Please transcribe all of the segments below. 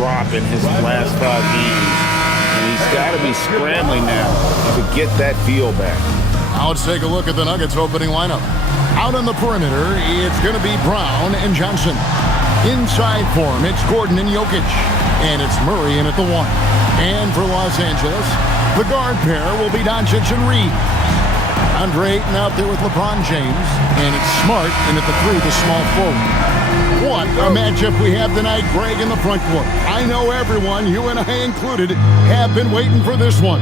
drop in his last 5 games. And he's got to be scrambling now to get that feel back. Now let's take a look at the Nuggets opening lineup. Out on the perimeter, it's going to be Brown and Johnson. Inside for him, it's Gordon and Jokic. And it's Murray in at the 1. And for Los Angeles, the guard pair will be Doncic and Reed. Andre Ayton out there with LeBron James. And it's Smart in at the 3, the small forward. What a matchup we have tonight, Greg, in the front court. I know everyone, you and I included, have been waiting for this one.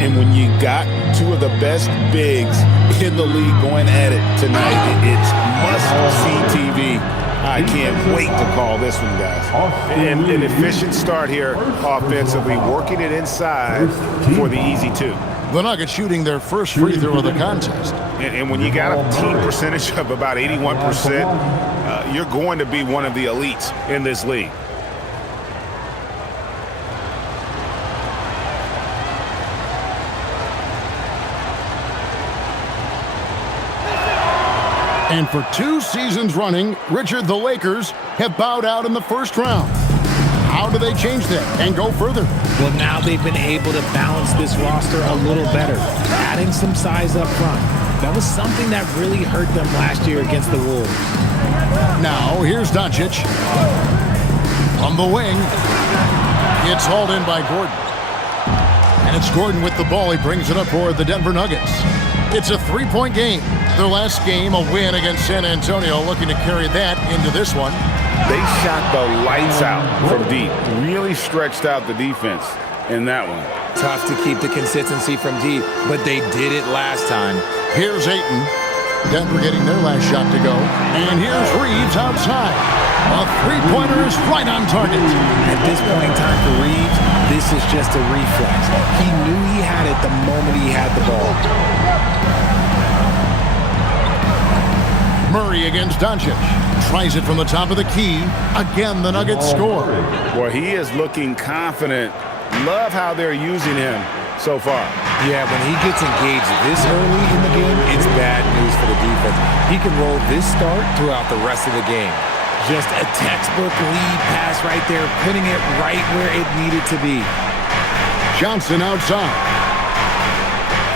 And when you got 2 of the best bigs in the league going at it tonight, it's must-see TV. I can't wait to call this one, guys. And an efficient start here offensively, working it inside for the easy 2. The Nuggets shooting their first free throw of the contest. And when you got a team percentage of about 81%, you're going to be one of the elites in this league. And for 2 seasons running, Richard, the Lakers have bowed out in the first round. How do they change that and go further? Well, now they've been able to balance this roster a little better, adding some size up front. That was something that really hurt them last year against the Wolves. Now, here's Doncic. From the wing. It's hauled in by Gordon. And it's Gordon with the ball. He brings it up for the Denver Nuggets. It's a 3-point game. Their last game, a win against San Antonio, looking to carry that into this one. They shot the lights out from deep. Really stretched out the defense in that one. Tough to keep the consistency from deep, but they did it last time. Here's Ayton. Denver getting their last shot to go. And here's Reeves outside. A 3-pointer is right on target. At this point in time for Reeves, this is just a reflex. He knew he had it the moment he had the ball. Murray against Doncic. Tries it from the top of the key. Again, the Nuggets score. Boy, he is looking confident. Love how they're using him so far. Yeah, when he gets engaged this early in the game, it's bad news for the defense. He can roll this start throughout the rest of the game. Just a textbook lead pass right there, putting it right where it needed to be. Johnson outside.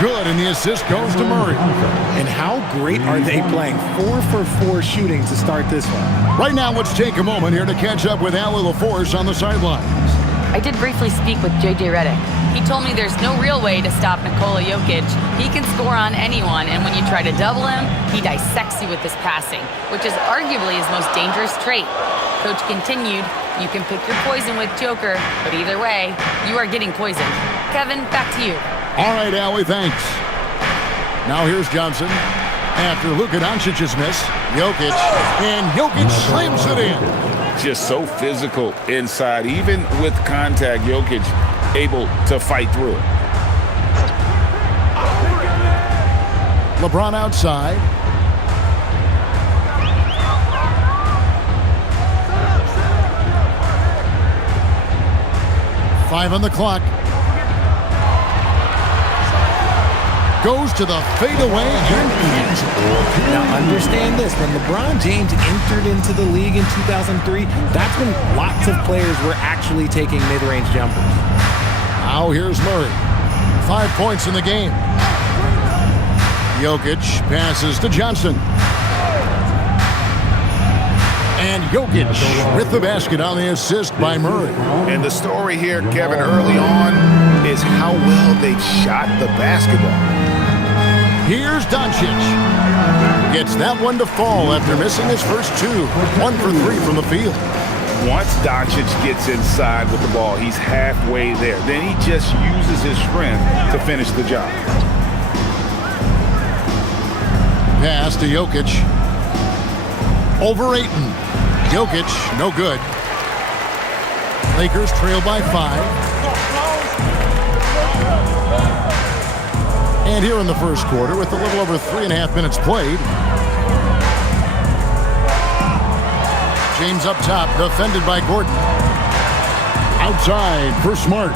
Good, and the assist goes to Murray. And how great are they playing? 4 for 4 shooting to start this one. Right now, let's take a moment here to catch up with Allie LaForce on the sidelines. I did briefly speak with J.J. Redick. He told me there's no real way to stop Nikola Jokic. He can score on anyone, and when you try to double him, he dissects you with his passing, which is arguably his most dangerous trait. Coach continued, you can pick your poison with Joker, but either way, you are getting poisoned. Kevin, back to you. All right, Allie, thanks. Now here's Johnson. After Luka Doncic's miss, Jokic, and Jokic slams it in. Just so physical inside. Even with contact, Jokic able to fight through it. LeBron outside. Five on the clock. Goes to the fadeaway and hits it. Now understand this, when LeBron James entered into the league in 2003, that's when lots of players were actually taking mid-range jumpers. Now here's Murray. 5 points in the game. Jokic passes to Johnson. And Jokic with the basket on the assist by Murray. And the story here, Kevin, early on is how well they shot the basketball. Here's Doncic. Gets that one to fall after missing his first 2. 1 for 3 from the field. Once Doncic gets inside with the ball, he's halfway there. Then he just uses his strength to finish the job. Pass to Jokic. Over Ayton. Jokic, no good. Lakers trail by 5. And here in the first quarter, with a little over 3.5 minutes played. James up top, defended by Gordon. Outside for Smart.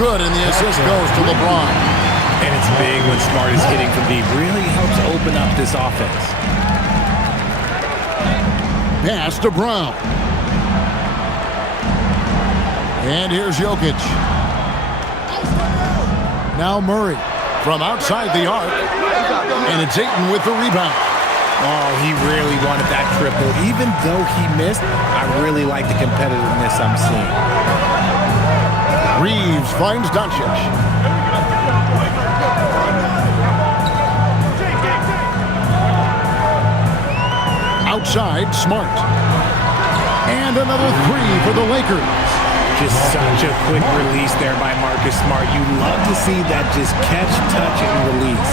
Good, and the assist goes to LeBron. And it's big when Smart is hitting from deep. Really helps open up this offense. Pass to Brown. And here's Jokic. Now Murray from outside the arc. And it's Ayton with the rebound. Oh, he really wanted that triple. Even though he missed, I really like the competitiveness I'm seeing. Reeves finds Doncic. Outside, Smart. And another three for the Lakers. Just such a quick release there by Marcus Smart. You love to see that just catch, touch, and release.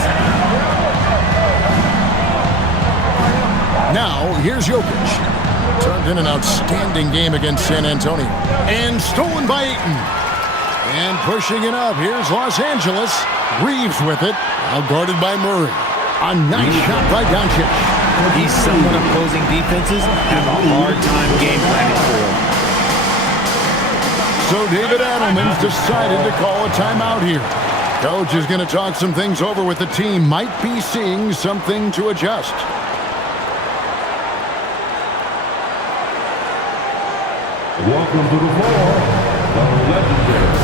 Now, here's Jokic. Turned in an outstanding game against San Antonio. And stolen by Ayton. And pushing it up, here's Los Angeles. Reeves with it, now guarded by Murray. A nice shot by Doncic. He's someone opposing defenses have a hard time game planning for him. So David Adelman's decided to call a timeout here. Coach is going to talk some things over with the team. Might be seeing something to adjust. Welcome to the floor, the legendary.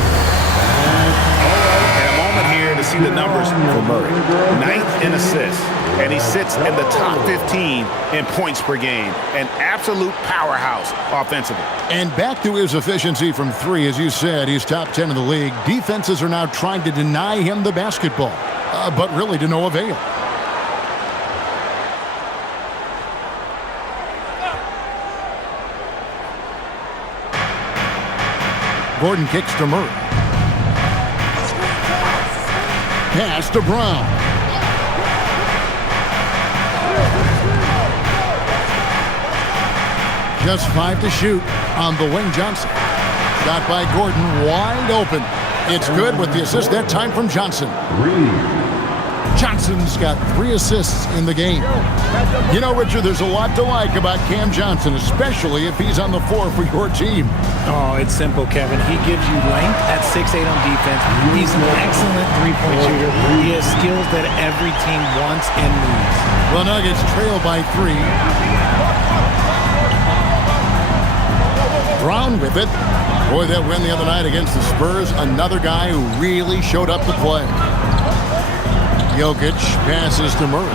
And a moment here to see the numbers for Murray. 9th in assists, and he sits in the top 15 in points per game. An absolute powerhouse offensively. And back to his efficiency from three, as you said, he's top 10 in the league. Defenses are now trying to deny him the basketball, but really to no avail. Gordon kicks to Murray. Pass to Brown. Just 5 to shoot on the wing. Johnson. Shot by Gordon, wide open. It's good with the assist that time from Johnson. Johnson's got 3 assists in the game. You know, Richard, there's a lot to like about Cam Johnson, especially if he's on the floor for your team. Oh, it's simple, Kevin. He gives you length at 6'8" on defense. He's an excellent three-point shooter. He has skills that every team wants and needs. The Nuggets trail by 3. Brown with it. Boy, that win the other night against the Spurs. Another guy who really showed up to play. Jokic passes to Murray.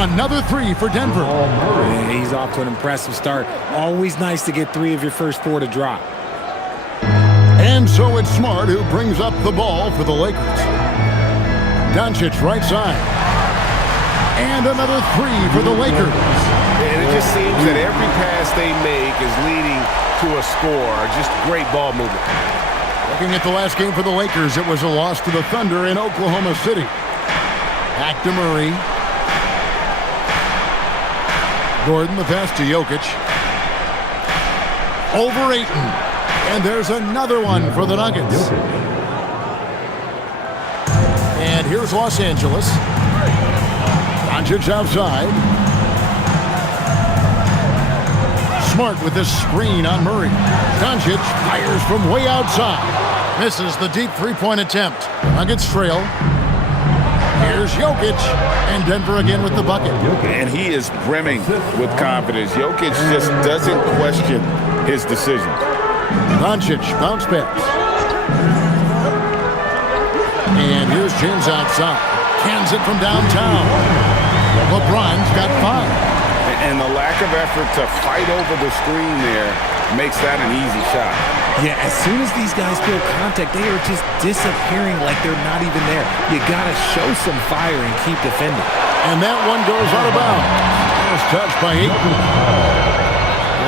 Another 3 for Denver. Yeah, he's off to an impressive start. Always nice to get 3 of your first 4 to drop. And so it's Smart who brings up the ball for the Lakers. Doncic right side. And another 3 for the Lakers. And it just seems that every pass they make is leading to a score. Just great ball movement. Looking at the last game for the Lakers, it was a loss to the Thunder in Oklahoma City. Back to Murray. Gordon, the pass to Jokic. Over Ayton. And there's another one for the Nuggets. And here's Los Angeles. Doncic outside. Smart with this screen on Murray. Doncic fires from way outside. Misses the deep three-point attempt. Nuggets trail. Here's Jokic, and Denver again with the bucket. And he is brimming with confidence. Jokic just doesn't question his decision. Doncic, bounce pass. And here's James outside. Cans it from downtown. LeBron's got 5. And the lack of effort to fight over the screen there makes that an easy shot. Yeah, as soon as these guys feel contact, they are just disappearing like they're not even there. You got to show some fire and keep defending. And that one goes out of bounds. First touch by Ayton.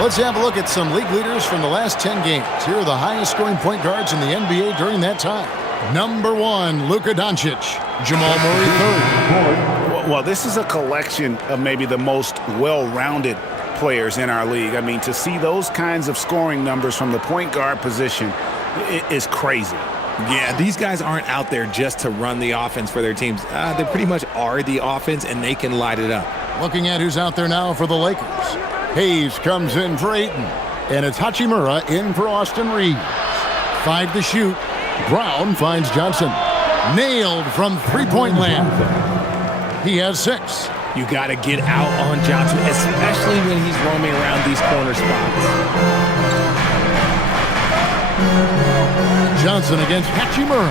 Let's have a look at some league leaders from the last 10 games. Here are the highest scoring point guards in the NBA during that time. Number 1, Luka Doncic. Jamal Murray 3rd. Well, this is a collection of maybe the most well-rounded players in our league. I mean, to see those kinds of scoring numbers from the point guard position is crazy. Yeah, these guys aren't out there just to run the offense for their teams. They pretty much are the offense, and they can light it up. Looking at who's out there now for the Lakers. Hayes comes in for Ayton, and it's Hachimura in for Austin Reeves. 5 to shoot. Brown finds Johnson. Nailed from three-point land. He has 6. You got to get out on Johnson, especially when he's roaming around these corner spots. Johnson against Hachimura.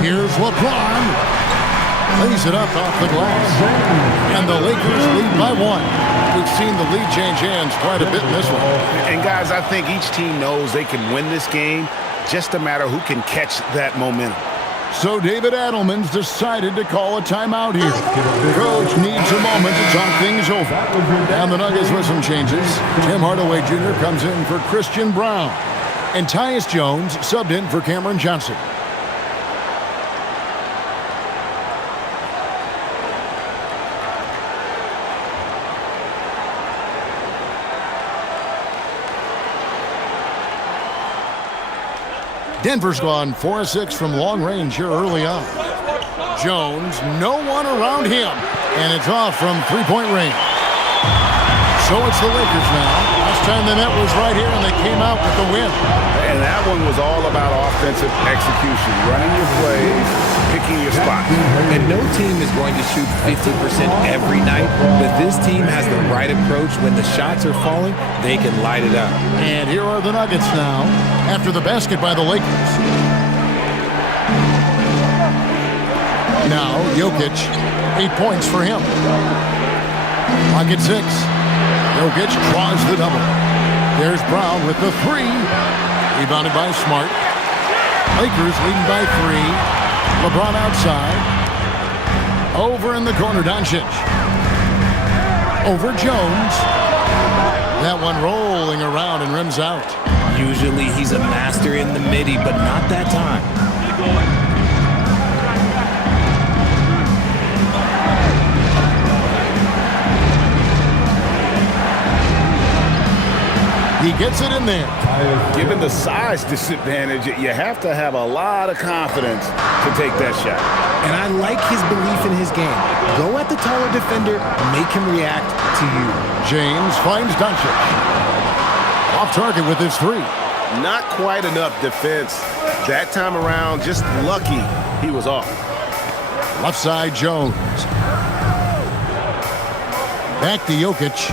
Here's LeBron. Lays it up off the glass. And the Lakers lead by 1. We've seen the lead change hands quite a bit in this one. And guys, I think each team knows they can win this game. Just a matter who can catch that momentum. So David Adelman's decided to call a timeout here. Coach needs a moment to talk things over. And the Nuggets with some changes. Tim Hardaway Jr. comes in for Christian Brown. And Tyus Jones subbed in for Cameron Johnson. Denver's gone 4-6 from long range here early on. Jones, no one around him. And it's off from three-point range. So it's the Lakers now. Last time the net was right here, and they came out with the win. And that one was all about offensive execution. Running your plays, picking your spots. And no team is going to shoot 50% every night, but this team has the right approach. When the shots are falling, they can light it up. And here are the Nuggets now, after the basket by the Lakers. Now, Jokic, 8 points for him. Clock at 6. Jokic draws the double. There's Brown with the 3. Rebounded by Smart. Lakers leading by 3. LeBron outside. Over in the corner, Doncic. Over Jones. That one rolling around and rims out. Usually he's a master in the midi, but not that time. He gets it in there. Given the size disadvantage, you have to have a lot of confidence to take that shot. And I like his belief in his game. Go at the taller defender, make him react to you. James finds Doncic. Off target with his 3. Not quite enough defense. That time around, just lucky he was off. Left side, Jones. Back to Jokic.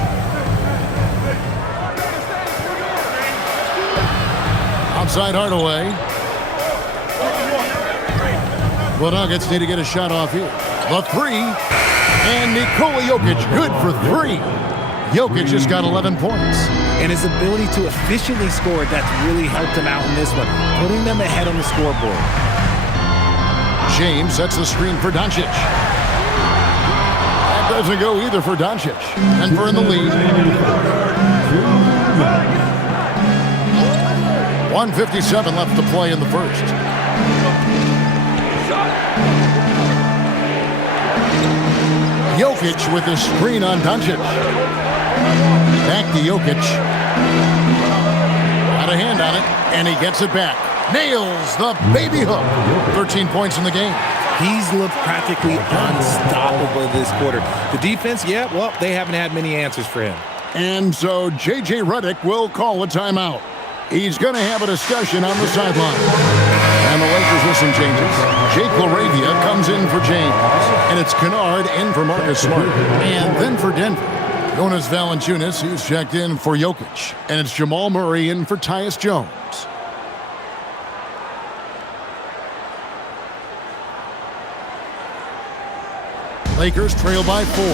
Outside Hardaway. The Nuggets need to get a shot off here. The 3. And Nikola Jokic, good for 3. Jokic has got 11 points. And his ability to efficiently score, that's really helped him out in this one, putting them ahead on the scoreboard. James sets the screen for Doncic. That doesn't go either for Doncic. Denver in the lead. 1:57 left to play in the first. Jokic with his screen on Doncic. Back to Jokic. Got a hand on it, and he gets it back. Nails the baby hook. 13 points in the game. He's looked practically unstoppable this quarter. The defense, yeah, well, they haven't had many answers for him. And so J.J. Redick will call a timeout. He's going to have a discussion on the sideline. And the Lakers with some changes. Jake LaRavia comes in for James. And it's Kennard in for Marcus Smart. And then for Denver, Jonas Valanciunas, he's checked in for Jokic. And it's Jamal Murray in for Tyus Jones. Lakers trail by 4.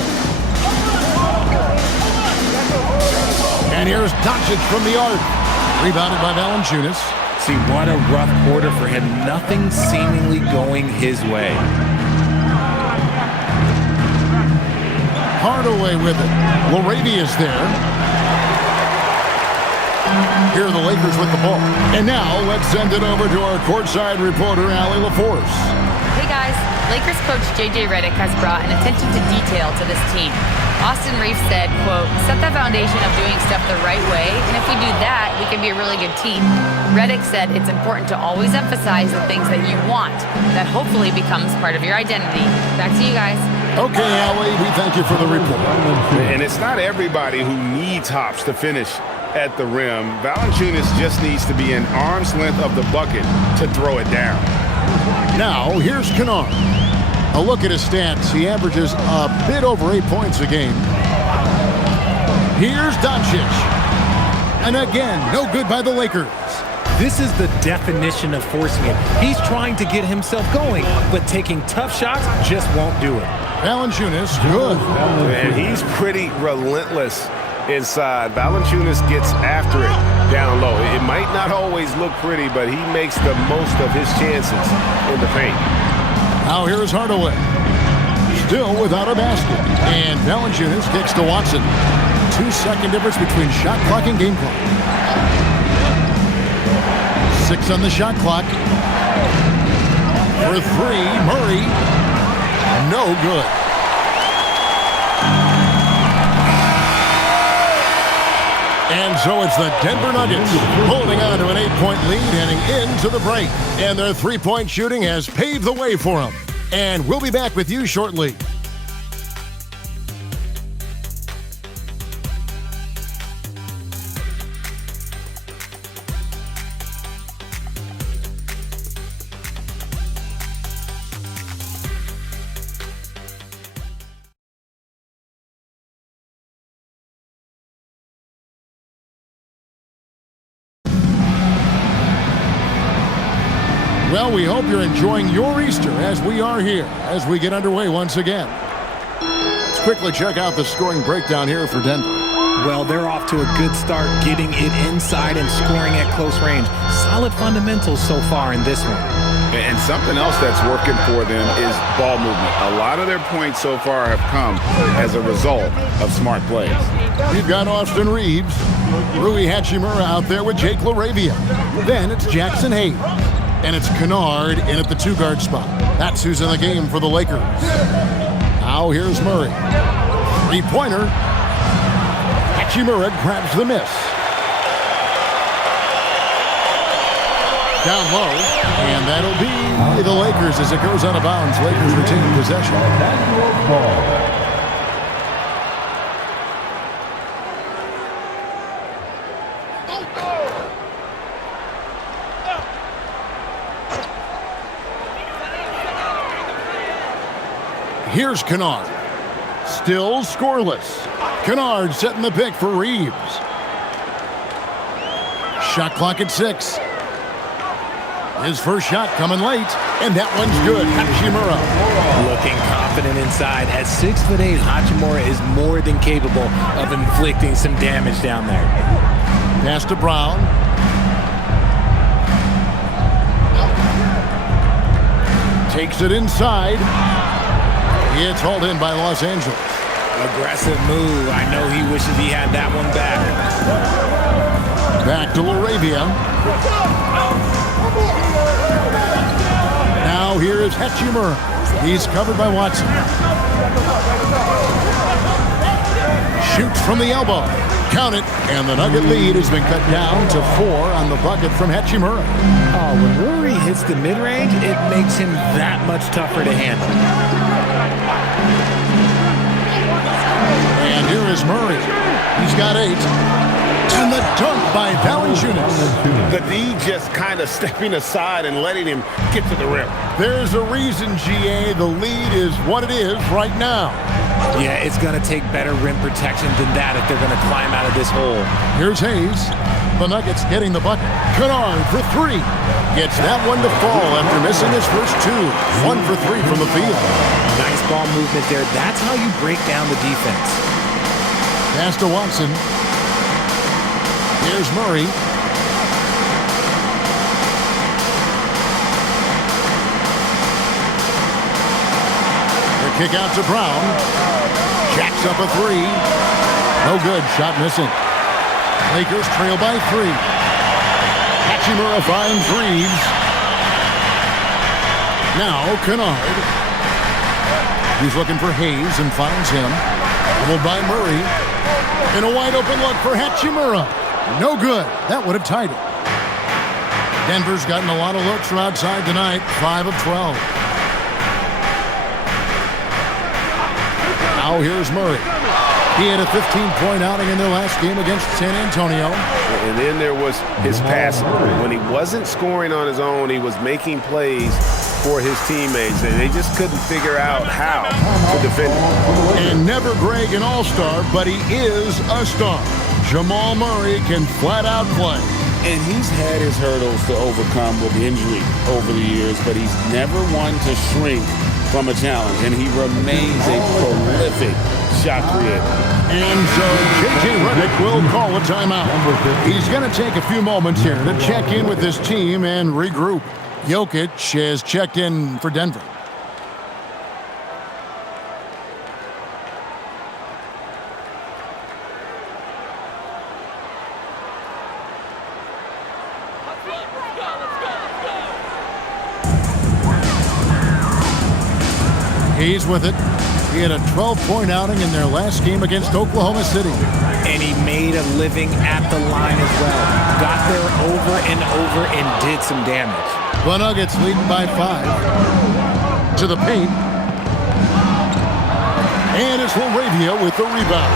And here's Doncic from the arc. Rebounded by Valanciunas. See, what a rough quarter for him. Nothing seemingly going his way. Hardaway with it. LaRavia's there. Here are the Lakers with the ball. And now let's send it over to our courtside reporter, Allie LaForce. Hey guys, Lakers coach J.J. Redick has brought an attention to detail to this team. Austin Reeves said, quote, set the foundation of doing stuff the right way, and if we do that, we can be a really good team. Redick said it's important to always emphasize the things that you want. That hopefully becomes part of your identity. Back to you guys. Okay, Allie, we thank you for the report. And it's not everybody who needs hops to finish at the rim. Valanciunas just needs to be an arm's length of the bucket to throw it down. Now, here's Kennard. A look at his stats. He averages a bit over 8 points a game. Here's Doncic. And again, no good by the Lakers. This is the definition of forcing it. He's trying to get himself going, but taking tough shots just won't do it. Valanciunas, good. And he's pretty relentless inside. Valanciunas gets after it down low. It might not always look pretty, but he makes the most of his chances in the paint. Now here's Hardaway. Still without a basket. And Valanciunas kicks to Watson. 2-second difference between shot clock and game clock. 6 on the shot clock. For 3, Murray. No good. And so it's the Denver Nuggets holding on to an 8-point lead heading into the break. And their three-point shooting has paved the way for them. And we'll be back with you shortly. Well, we hope you're enjoying your Easter as we are here, as we get underway once again. Let's quickly check out the scoring breakdown here for Denver. Well, they're off to a good start, getting it inside and scoring at close range. Solid fundamentals so far in this one. And something else that's working for them is ball movement. A lot of their points so far have come as a result of smart plays. We've got Austin Reeves, Rui Hachimura out there with Jake LaRavia. Then it's Jackson Hayes. And it's Kennard in at the 2-guard spot. That's who's in the game for the Lakers. Now here's Murray. 3-pointer. Hachimura grabs the miss. Down low. And that'll be the Lakers as it goes out of bounds. Lakers retain possession. Here's Kennard. Still scoreless. Kennard setting the pick for Reeves. Shot clock at 6. His first shot coming late, and that one's good. Hachimura. Looking confident inside. At 6'8", Hachimura is more than capable of inflicting some damage down there. Pass to Brown. Takes it inside. It's hauled in by Los Angeles. Aggressive move. I know he wishes he had that one back. Back to LaRavia. Now here is Hachimura. He's covered by Watson. Shoots from the elbow. Count it. And the Nugget lead has been cut down to 4 on the bucket from Hachimura. Oh, when Rory hits the mid-range, it makes him that much tougher to handle. And here is Murray. He's got 8. And the dunk by Valanciunas. The D just kind of stepping aside and letting him get to the rim. There's a reason, GA. The lead is what it is right now. Yeah, it's going to take better rim protection than that if they're going to climb out of this hole. Here's Hayes. The Nuggets getting the bucket. Kennard for 3. Gets that one to fall after missing his first 2. 1 for 3 from the field. Nice ball movement there. That's how you break down the defense. Pass to Watson. Here's Murray. The kick out to Brown. Jacks up a 3. No good. Shot missing. Lakers trail by 3. Hachimura finds Reeves. Now Kennard. He's looking for Hayes and finds him. Pulled by Murray. And a wide open look for Hachimura. No good. That would have tied it. Denver's gotten a lot of looks from outside tonight. 5 of 12. Now here's Murray. He had a 15-point outing in their last game against San Antonio. And then there was his passing. When he wasn't scoring on his own, he was making plays for his teammates, and they just couldn't figure out how to defend him. And never Greg an all-star, but he is a star. Jamal Murray can flat out play. And he's had his hurdles to overcome with injury over the years, but he's never one to shrink from a challenge, and he remains a prolific shot creator. And so J.J. Redick will call a timeout. He's going to take a few moments here to check in with his team and regroup. Jokic has checked in for Denver. He's with it. He had a 12-point outing in their last game against Oklahoma City. And he made a living at the line as well. Got there over and over and did some damage. The Nuggets leading by 5. To the paint. And it's Laravia with the rebound.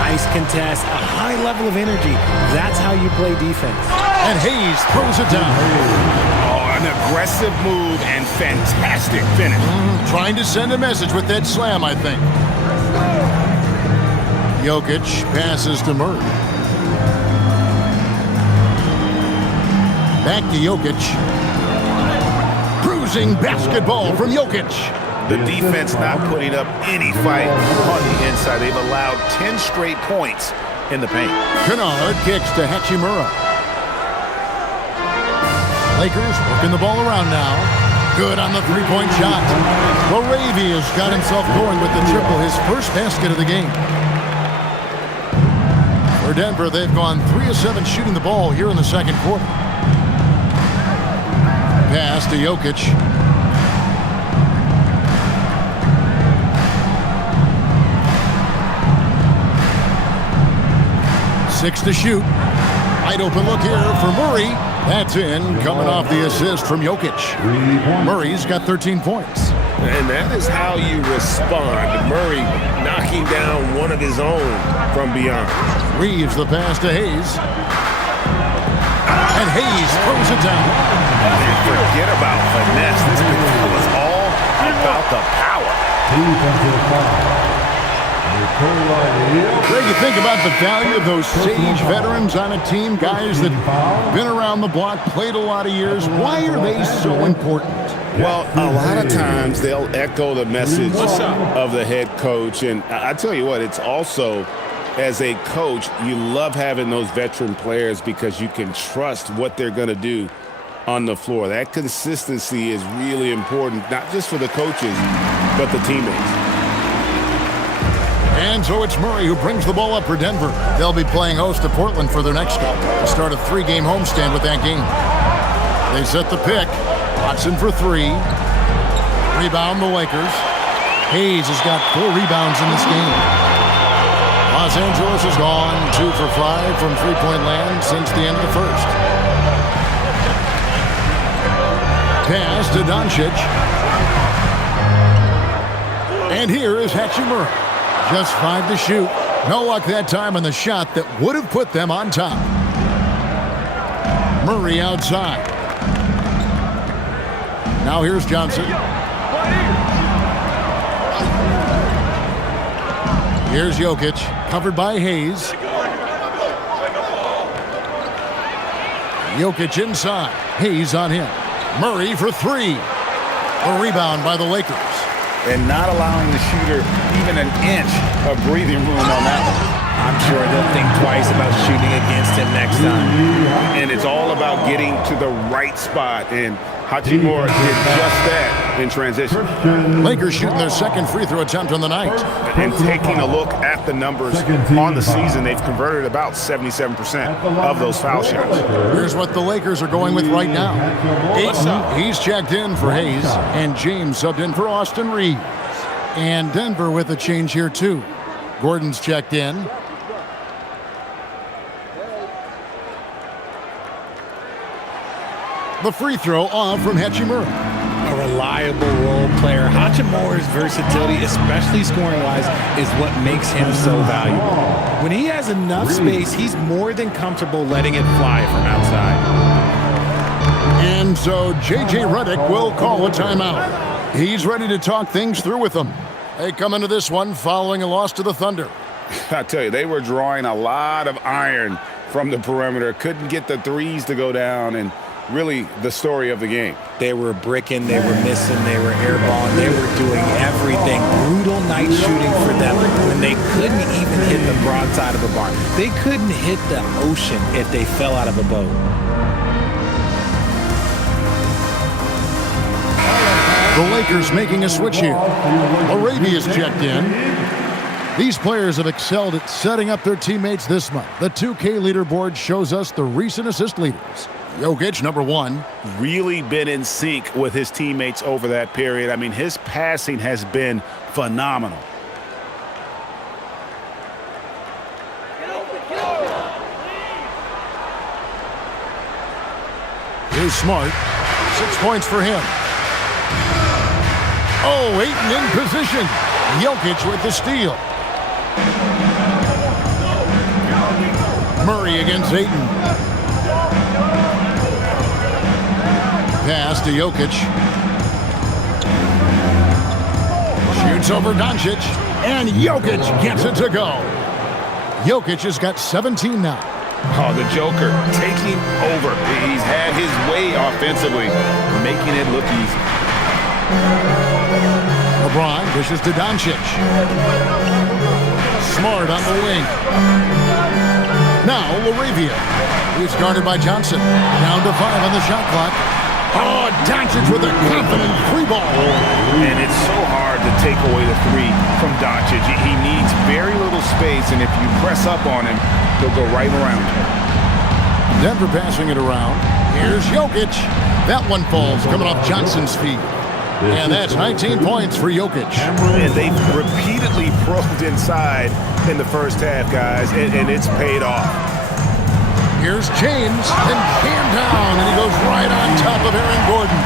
Nice contest, a high level of energy. That's how you play defense. And Hayes throws it down. An aggressive move and fantastic finish. Trying to send a message with that slam, I think. Jokic passes to Murray. Back to Jokic. Cruising basketball from Jokic. The defense not putting up any fight on the inside. They've allowed 10 straight points in the paint. Kennard kicks to Hachimura. Lakers working the ball around now. Good on the three-point shot. Laravia's got himself going with the triple, his first basket of the game. For Denver, they've gone 3 of 7 shooting the ball here in the second quarter. Pass to Jokic. Six to shoot. Wide open look here for Murray. That's in, coming off the assist from Jokic. Murray's got 13 points. And that is how you respond. Murray knocking down one of his own from beyond. Reeves the pass to Hayes. And Hayes throws it down. And forget about finesse. This was all about the power. Greg, you think about the value of those sage veterans on a team, guys that been around the block, played a lot of years. Why are they so important? Well, a lot of times they'll echo the message of the head coach. And I tell you what, it's also, as a coach, you love having those veteran players because you can trust what they're going to do on the floor. That consistency is really important, not just for the coaches, but the teammates. And so it's Murray who brings the ball up for Denver. They'll be playing host to Portland for their next game. To start a 3-game homestand with that game. They set the pick. Watson for 3. Rebound the Lakers. Hayes has got 4 rebounds in this game. Los Angeles has gone 2 for 5 from three-point land since the end of the first. Pass to Doncic. And here is Hachimura. Just 5 to shoot. No luck that time on the shot that would have put them on top. Murray outside. Now here's Johnson. Here's Jokic, covered by Hayes. Jokic inside. Hayes on him. Murray for 3. A rebound by the Lakers. And not allowing the shooter even an inch of breathing room on that one. I'm sure they'll think twice about shooting against him next time. And it's all about getting to the right spot. And Hachimura did just that in transition. Lakers shooting their second free throw attempt on the night. And taking a look at the numbers on the season, they've converted about 77% of those foul shots. Here's what the Lakers are going with right now. Ayton, he's checked in for Hayes, and James subbed in for Austin Reeves. And Denver with a change here too. Gordon's checked in. The free throw off from Hachimura. A reliable role player. Hachimura's versatility, especially scoring-wise, is what makes him so valuable. When he has enough space, he's more than comfortable letting it fly from outside. And so J.J. Redick will call a timeout. He's ready to talk things through with them. They come into this one following a loss to the Thunder. I tell you, they were drawing a lot of iron from the perimeter. Couldn't get the threes to go down, and really the story of the game. They were bricking, they were missing, they were airballing, they were doing everything. Brutal night shooting for them when they couldn't even hit the broadside of a barn. They couldn't hit the ocean if they fell out of a boat. The Lakers making a switch here. Arabia's checked in. These players have excelled at setting up their teammates this month. The 2K leaderboard shows us the recent assist leaders. Jokic, number 1. Really been in sync with his teammates over that period. I mean, his passing has been phenomenal. Here's Smart. 6 points for him. Oh, Ayton in position. Jokic with the steal. Murray against Ayton. Pass to Jokic. Shoots over Doncic. And Jokic gets it to go. Jokic has got 17 now. Oh, the Joker taking over. He's had his way offensively, making it look easy. LeBron pushes to Doncic. Smart on the wing. Now Laravia. He's guarded by Johnson. Down to 5 on the shot clock. Oh, Doncic with a confident free ball. And it's so hard to take away the three from Doncic. He needs very little space, and if you press up on him, he'll go right around. Denver passing it around. Here's Jokic. That one falls coming off Johnson's feet. And that's 19 points for Jokic. And they've repeatedly probed inside in the first half, guys, and it's paid off. Here's James, and jammed down, and he goes right on top of Aaron Gordon.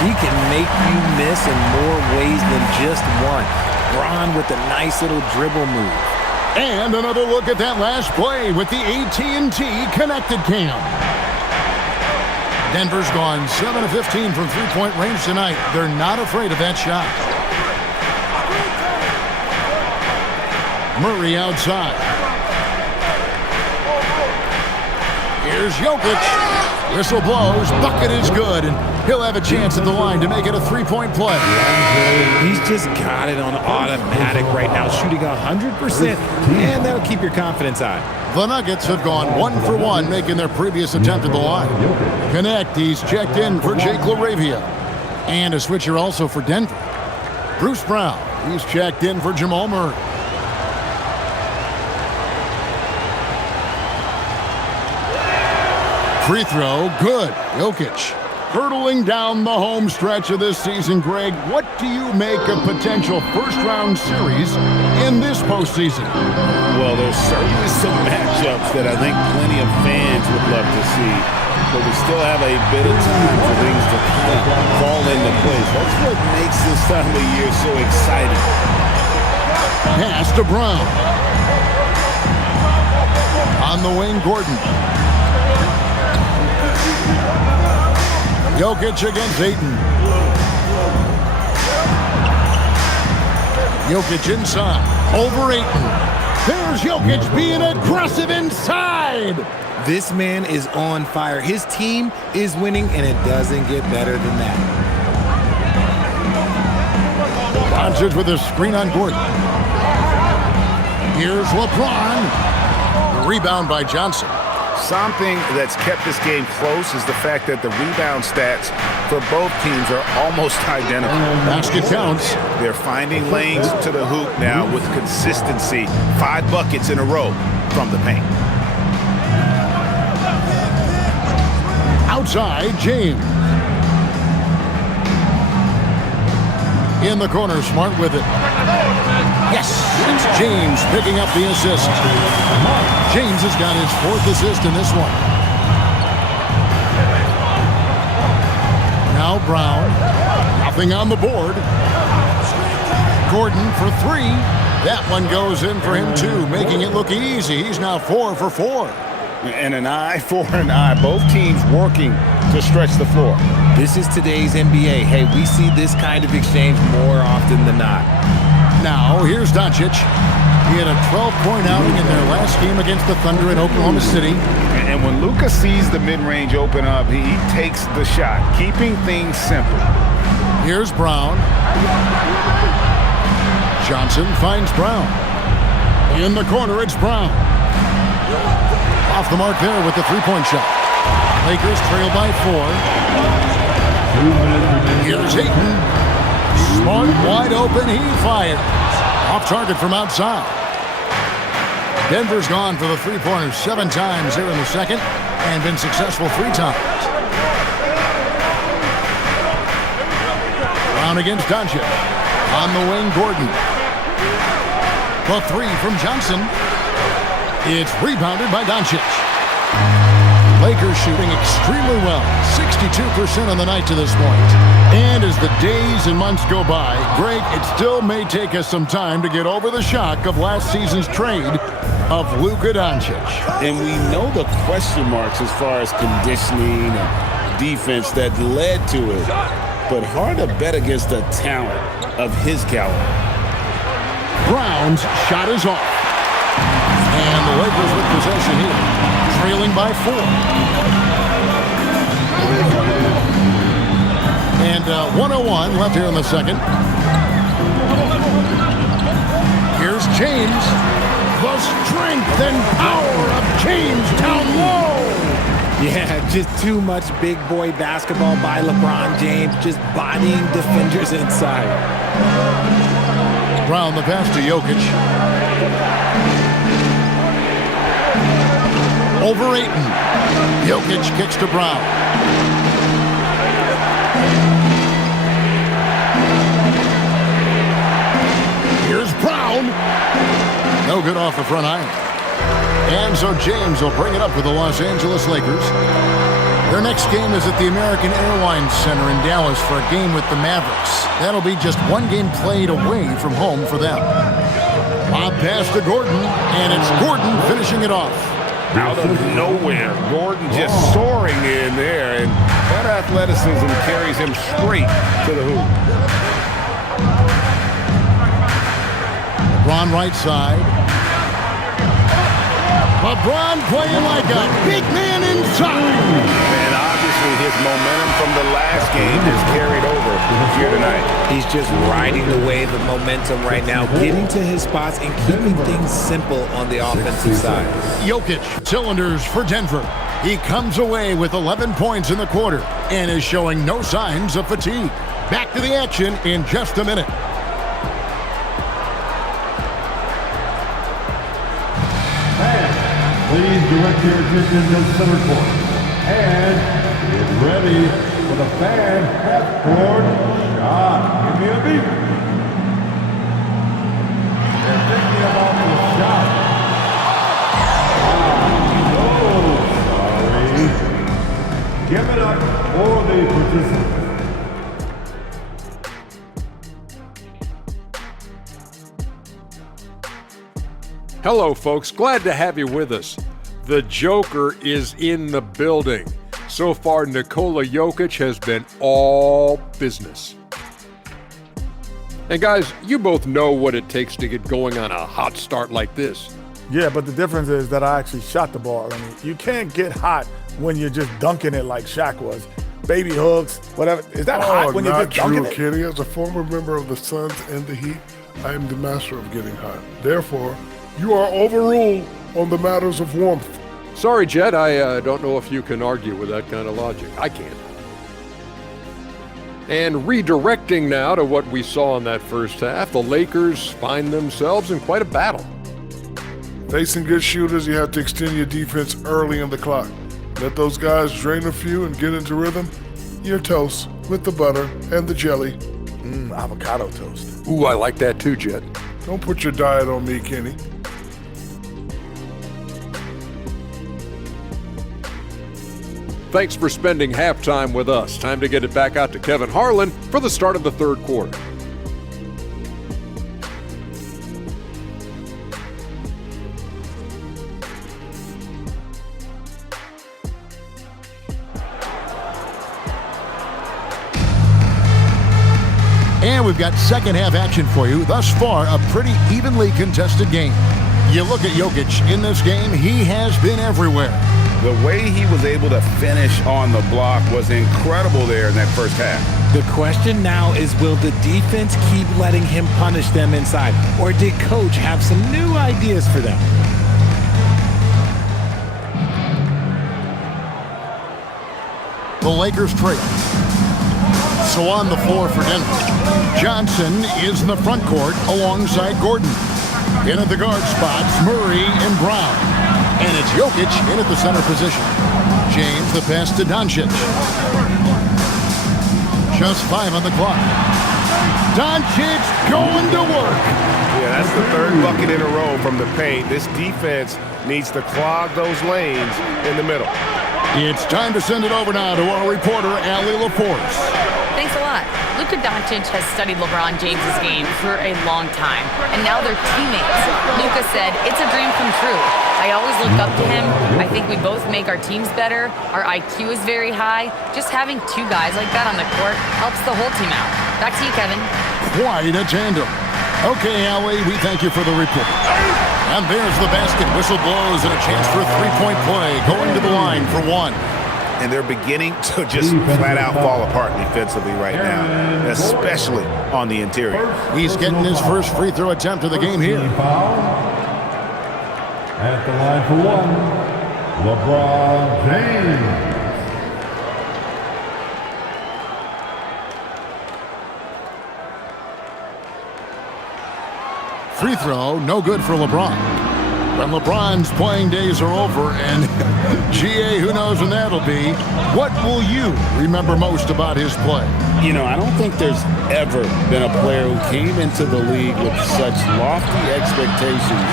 He can make you miss in more ways than just one. Bron with a nice little dribble move. And another look at that last play with the AT&T Connected Cam. Denver's gone 7 of 15 from three-point range tonight. They're not afraid of that shot. Murray outside. Here's Jokic. Whistle blows. Bucket is good, and he'll have a chance at the line to make it a three-point play. He's just got it on automatic right now, shooting 100%, and that'll keep your confidence high. The Nuggets have gone 1 for 1, making their previous attempt at the line. Connect, he's checked in for Jake LaRavia. And a switcher also for Denver. Bruce Brown, he's checked in for Jamal Murray. Free throw, good. Jokic. Hurtling down the home stretch of this season, Greg, what do you make of potential first-round series in this postseason? Well, there's certainly some matchups that I think plenty of fans would love to see, but we still have a bit of time for things to fall into place. That's what makes this time of year so exciting. Pass to Brown. On the wing, Gordon. Jokic against Ayton. Jokic inside. Over Ayton. There's Jokic being aggressive inside. This man is on fire. His team is winning, and it doesn't get better than that. Doncic with a screen on Gordon. Here's LeBron. The rebound by Johnson. Something that's kept this game close is the fact that the rebound stats for both teams are almost identical. Basket counts. They're finding lanes to the hoop now with consistency. 5 buckets in a row from the paint. Outside, James. In the corner, Smart with it. Yes, it's James picking up the assist. James has got his 4th assist in this one. Now Brown. Nothing on the board. Gordon for 3. That one goes in for him too, making it look easy. He's now 4 for 4. And an eye for an eye. Both teams working to stretch the floor. This is today's NBA. Hey, we see this kind of exchange more often than not. Now, here's Doncic. He had a 12-point outing in their last game against the Thunder in Oklahoma City. And when Luka sees the mid-range open up, he takes the shot, keeping things simple. Here's Brown. Johnson finds Brown. In the corner, it's Brown. Off the mark there with the three-point shot. Lakers trail by 4. Here's Ayton. Smart, wide open, he fires. Off target from outside. Denver's gone for the three-pointers 7 times here in the second and been successful 3 times. Brown against Doncic. On the wing, Gordon. The 3 from Johnson. It's rebounded by Doncic. Lakers shooting extremely well. 62% on the night to this point. And as the days and months go by, Greg, it still may take us some time to get over the shock of last season's trade of Luka Doncic. And we know the question marks as far as conditioning and defense that led to it. But hard to bet against the talent of his caliber. Brown's shot is off. And the Lakers with possession here, trailing by 4. And 1:01 left here in the second. Here's James. The strength and power of Jamestown Low. Yeah, just too much big boy basketball by LeBron James, just bodying defenders inside. Brown the pass to Jokic. Over Ayton. Jokic kicks to Brown. Here's Brown. No good off the front iron. And so James will bring it up for the Los Angeles Lakers. Their next game is at the American Airlines Center in Dallas for a game with the Mavericks. That'll be just one game played away from home for them. Lob pass to Gordon, and it's Gordon finishing it off. Out of nowhere, Gordon just soaring in there, and that athleticism carries him straight to the hoop. LeBron right side. LeBron playing like a big man inside. And obviously his momentum from the last game is carried over here tonight. He's just riding the wave of momentum right now, getting to his spots and keeping things simple on the offensive side. Jokic, cylinders for Denver. He comes away with 11 points in the quarter and is showing no signs of fatigue. Back to the action in just a minute. Please direct your attention to center court. And get ready for the fan half-court shot. Give me a beat. They're thinking about the shot. Sorry. Give it up for the participants. Hello, folks. Glad to have you with us. The Joker is in the building. So far, Nikola Jokic has been all business. And guys, you both know what it takes to get going on a hot start like this. Yeah, but the difference is that I actually shot the ball. I mean, you can't get hot when you're just dunking it like Shaq was. Baby hooks, whatever. Is that hot when you're just dunking it? Kenny. As a former member of the Suns and the Heat, I am the master of getting hot. Therefore, you are overruled on the matters of warmth. Sorry, Jet, I don't know if you can argue with that kind of logic. I can't. And redirecting now to what we saw in that first half, the Lakers find themselves in quite a battle. Facing good shooters, you have to extend your defense early in the clock. Let those guys drain a few and get into rhythm. You're toast with the butter and the jelly. Avocado toast. Ooh, I like that too, Jet. Don't put your diet on me, Kenny. Thanks for spending halftime with us. Time to get it back out to Kevin Harlan for the start of the third quarter. And we've got second half action for you. Thus far, a pretty evenly contested game. You look at Jokic in this game, he has been everywhere. The way he was able to finish on the block was incredible there in that first half. The question now is, will the defense keep letting him punish them inside? Or did Coach have some new ideas for them? The Lakers trail. So on the floor for Denver, Johnson is in the front court alongside Gordon. In at the guard spots, Murray and Brown. And it's Jokic in at the center position. James the pass to Doncic. Just 5 on the clock. Doncic going to work. Yeah, that's the third bucket in a row from the paint. This defense needs to clog those lanes in the middle. It's time to send it over now to our reporter, Allie LaForce. Thanks a lot. Luka Doncic has studied LeBron James's game for a long time, and now they're teammates. Luka said, "It's a dream come true. I always look up to him. I think we both make our teams better. Our IQ is very high. Just having two guys like that on the court helps the whole team out." Back to you, Kevin. Quite a tandem. Okay, Allie, we thank you for the report. And there's the basket. Whistle blows and a chance for a three-point play. Going to the line for one. And they're beginning to just flat out fall apart defensively right now, especially on the interior. He's getting his first free throw attempt of the game here. At the line for one, LeBron James. Free throw, no good for LeBron. When LeBron's playing days are over, and GA, who knows when that'll be, what will you remember most about his play? You know, I don't think there's ever been a player who came into the league with such lofty expectations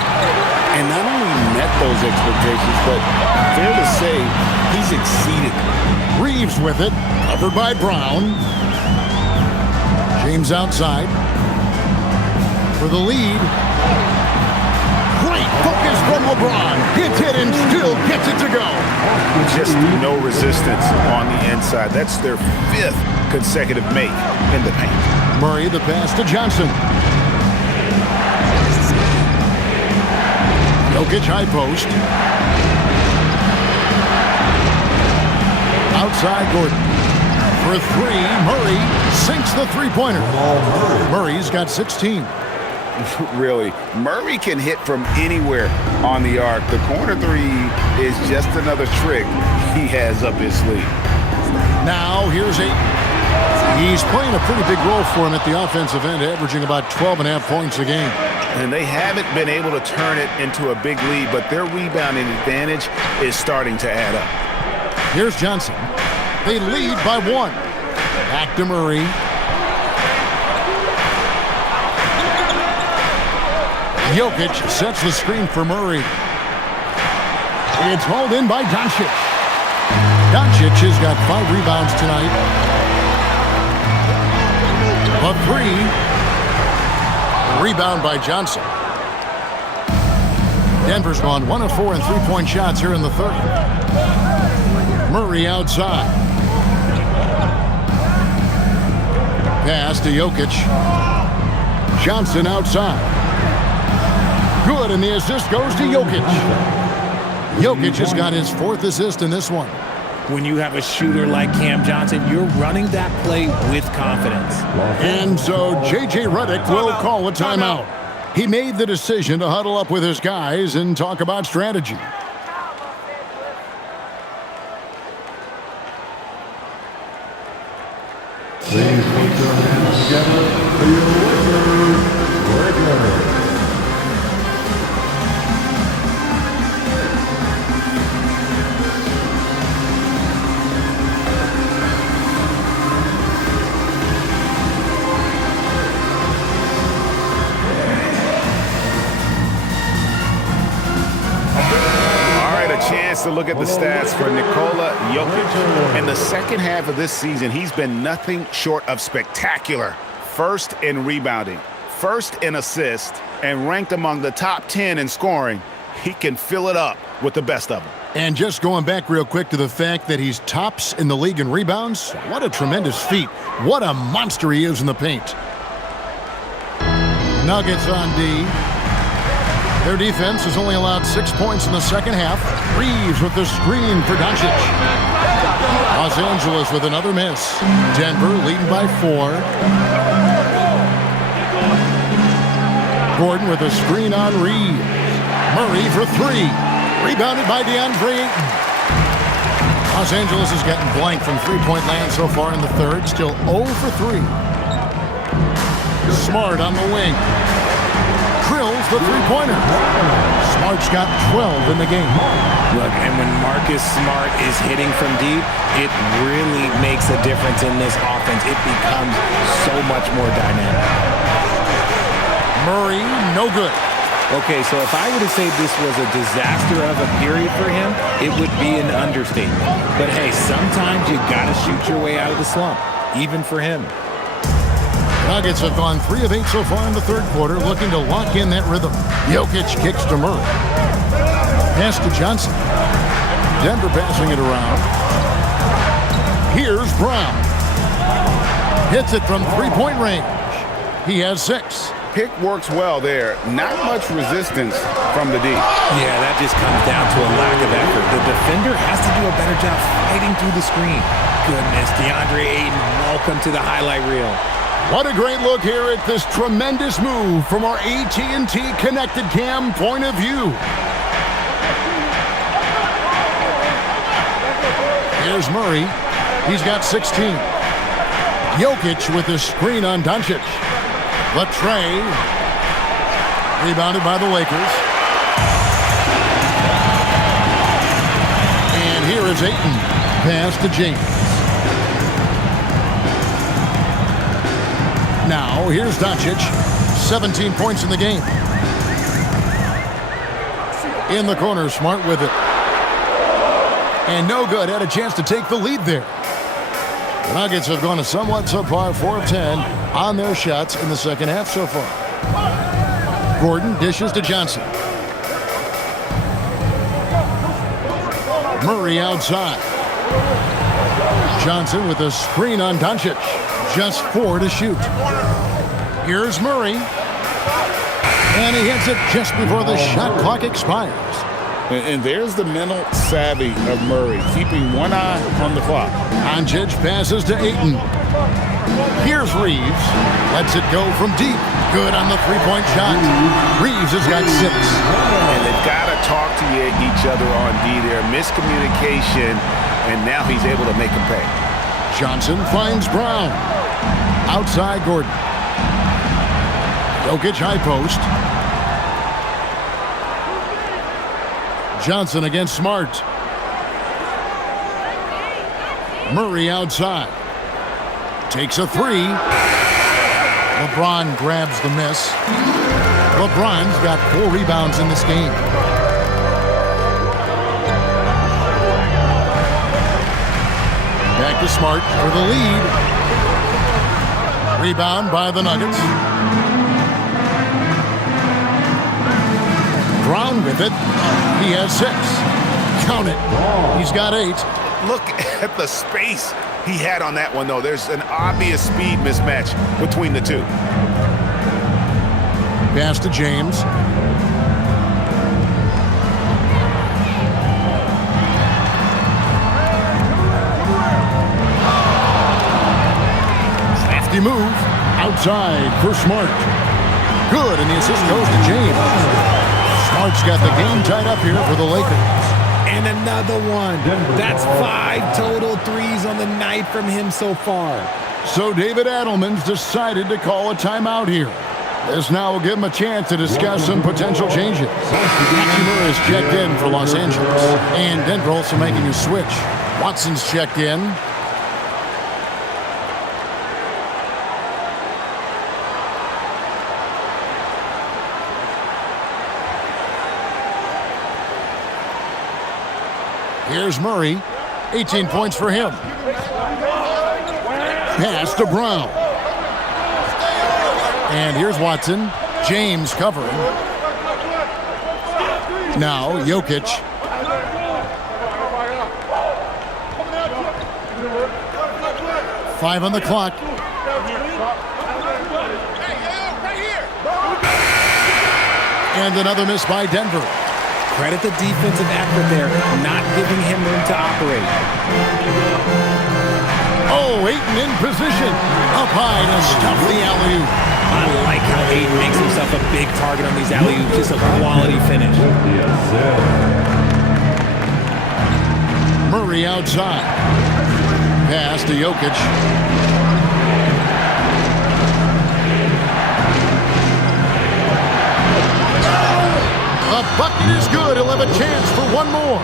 and not only met those expectations, but fair to say, he's exceeded. Reeves with it, covered by Brown. James outside for the lead. Great focus from LeBron. Hits it and still gets it to go. Just no resistance on the inside. That's their 5th consecutive make in the paint. Murray the pass to Johnson. Jokic high post. Outside Gordon. For 3, Murray sinks the three-pointer. Murray's got 16. Really, Murray can hit from anywhere on the arc. The corner 3 is just another trick he has up his sleeve. Now here's he's playing a pretty big role for him at the offensive end, averaging about 12.5 points a game. And they haven't been able to turn it into a big lead, but their rebounding advantage is starting to add up. Here's Johnson. They lead by 1. Back to Murray. Jokic sets the screen for Murray. It's hauled in by Doncic. Doncic has got 5 rebounds tonight. A 3. Rebound by Johnson. Denver's gone 1 of 4 in three-point shots here in the third. Murray outside. Pass to Jokic. Johnson outside. Good, and the assist goes to Jokic. Jokic has got his 4th assist in this one. When you have a shooter like Cam Johnson, you're running that play with confidence. And so J.J. Redick will call a timeout. He made the decision to huddle up with his guys and talk about strategy. Please put your hands together for your Lakers. To look at the stats for Nikola Jokic. In the second half of this season, he's been nothing short of spectacular. 1st in rebounding, 1st in assists, and ranked among the top 10 in scoring. He can fill it up with the best of them. And just going back real quick to the fact that he's tops in the league in rebounds, what a tremendous feat. What a monster he is in the paint. Nuggets on D. Their defense has only allowed 6 points in the second half. Reeves with the screen for Doncic. Los Angeles with another miss. Denver leading by 4. Gordon with a screen on Reeves. Murray for 3. Rebounded by DeAndre Ayton. Los Angeles has gotten blank from three-point land so far in the third. Still 0 for 3. Smart on the wing. Drills the three-pointer. Smart's got 12 in the game. Look, and when Marcus Smart is hitting from deep, it really makes a difference in this offense. It becomes so much more dynamic. Murray, no good. Okay, so if I were to say this was a disaster of a period for him, it would be an understatement. But hey, sometimes you gotta shoot your way out of the slump, even for him. Nuggets have gone 3 of 8 so far in the third quarter, looking to lock in that rhythm. Jokic kicks to Murray. Pass to Johnson. Denver passing it around. Here's Brown. Hits it from three-point range. He has 6. Pick works well there. Not much resistance from the D. Yeah, that just comes down to a lack of effort. The defender has to do a better job fighting through the screen. Goodness, DeAndre Ayton, welcome to the highlight reel. What a great look here at this tremendous move from our AT&T Connected Cam point of view. Here's Murray. He's got 16. Jokic with a screen on Doncic. Latrey. Rebounded by the Lakers. And here is Ayton. Pass to James. Now, here's Doncic. 17 points in the game. In the corner, Smart with it. And no good. Had a chance to take the lead there. The Nuggets have gone a somewhat subpar 4 of 10 on their shots in the second half so far. Gordon dishes to Johnson. Murray outside. Johnson with a screen on Doncic. Just 4 to shoot. Here's Murray. And he hits it just before the shot clock expires. And there's the mental savvy of Murray, keeping one eye on the clock. Doncic passes to Ayton. Here's Reeves. Lets it go from deep. Good on the three-point shot. Reeves has got 6. And they've got to talk to each other on D there. Miscommunication, and now he's able to make a pay. Johnson finds Brown. Outside Gordon. Jokic high post. Johnson against Smart. Murray outside. Takes a 3. LeBron grabs the miss. LeBron's got 4 rebounds in this game. Back to Smart for the lead. Rebound by the Nuggets. Brown with it. He has 6. Count it. He's got 8. Look at the space he had on that one, though. There's an obvious speed mismatch between the two. Pass to James. Crafty move. Outside for Smart. Good, and the assist goes to James. Smart's got the game tied up here for the Lakers. And another one. That's 5 total threes on the night from him so far. So David Adelman's decided to call a timeout here. This now will give him a chance to discuss some potential changes. Hachimura is checked in for Los Angeles. And Denver also making a switch. Watson's checked in. Here's Murray. 18 points for him. Pass to Brown. And here's Watson. James covering. Now Jokic. Five on the clock. And another miss by Denver. Credit the defensive effort there, not giving him room to operate. Oh, Ayton in position. Up high to stuff the alley-oop. I like how Ayton makes himself a big target on these alley-oops. Just a quality finish. Murray outside. Pass to Jokic. A bucket is good. He'll have a chance for one more.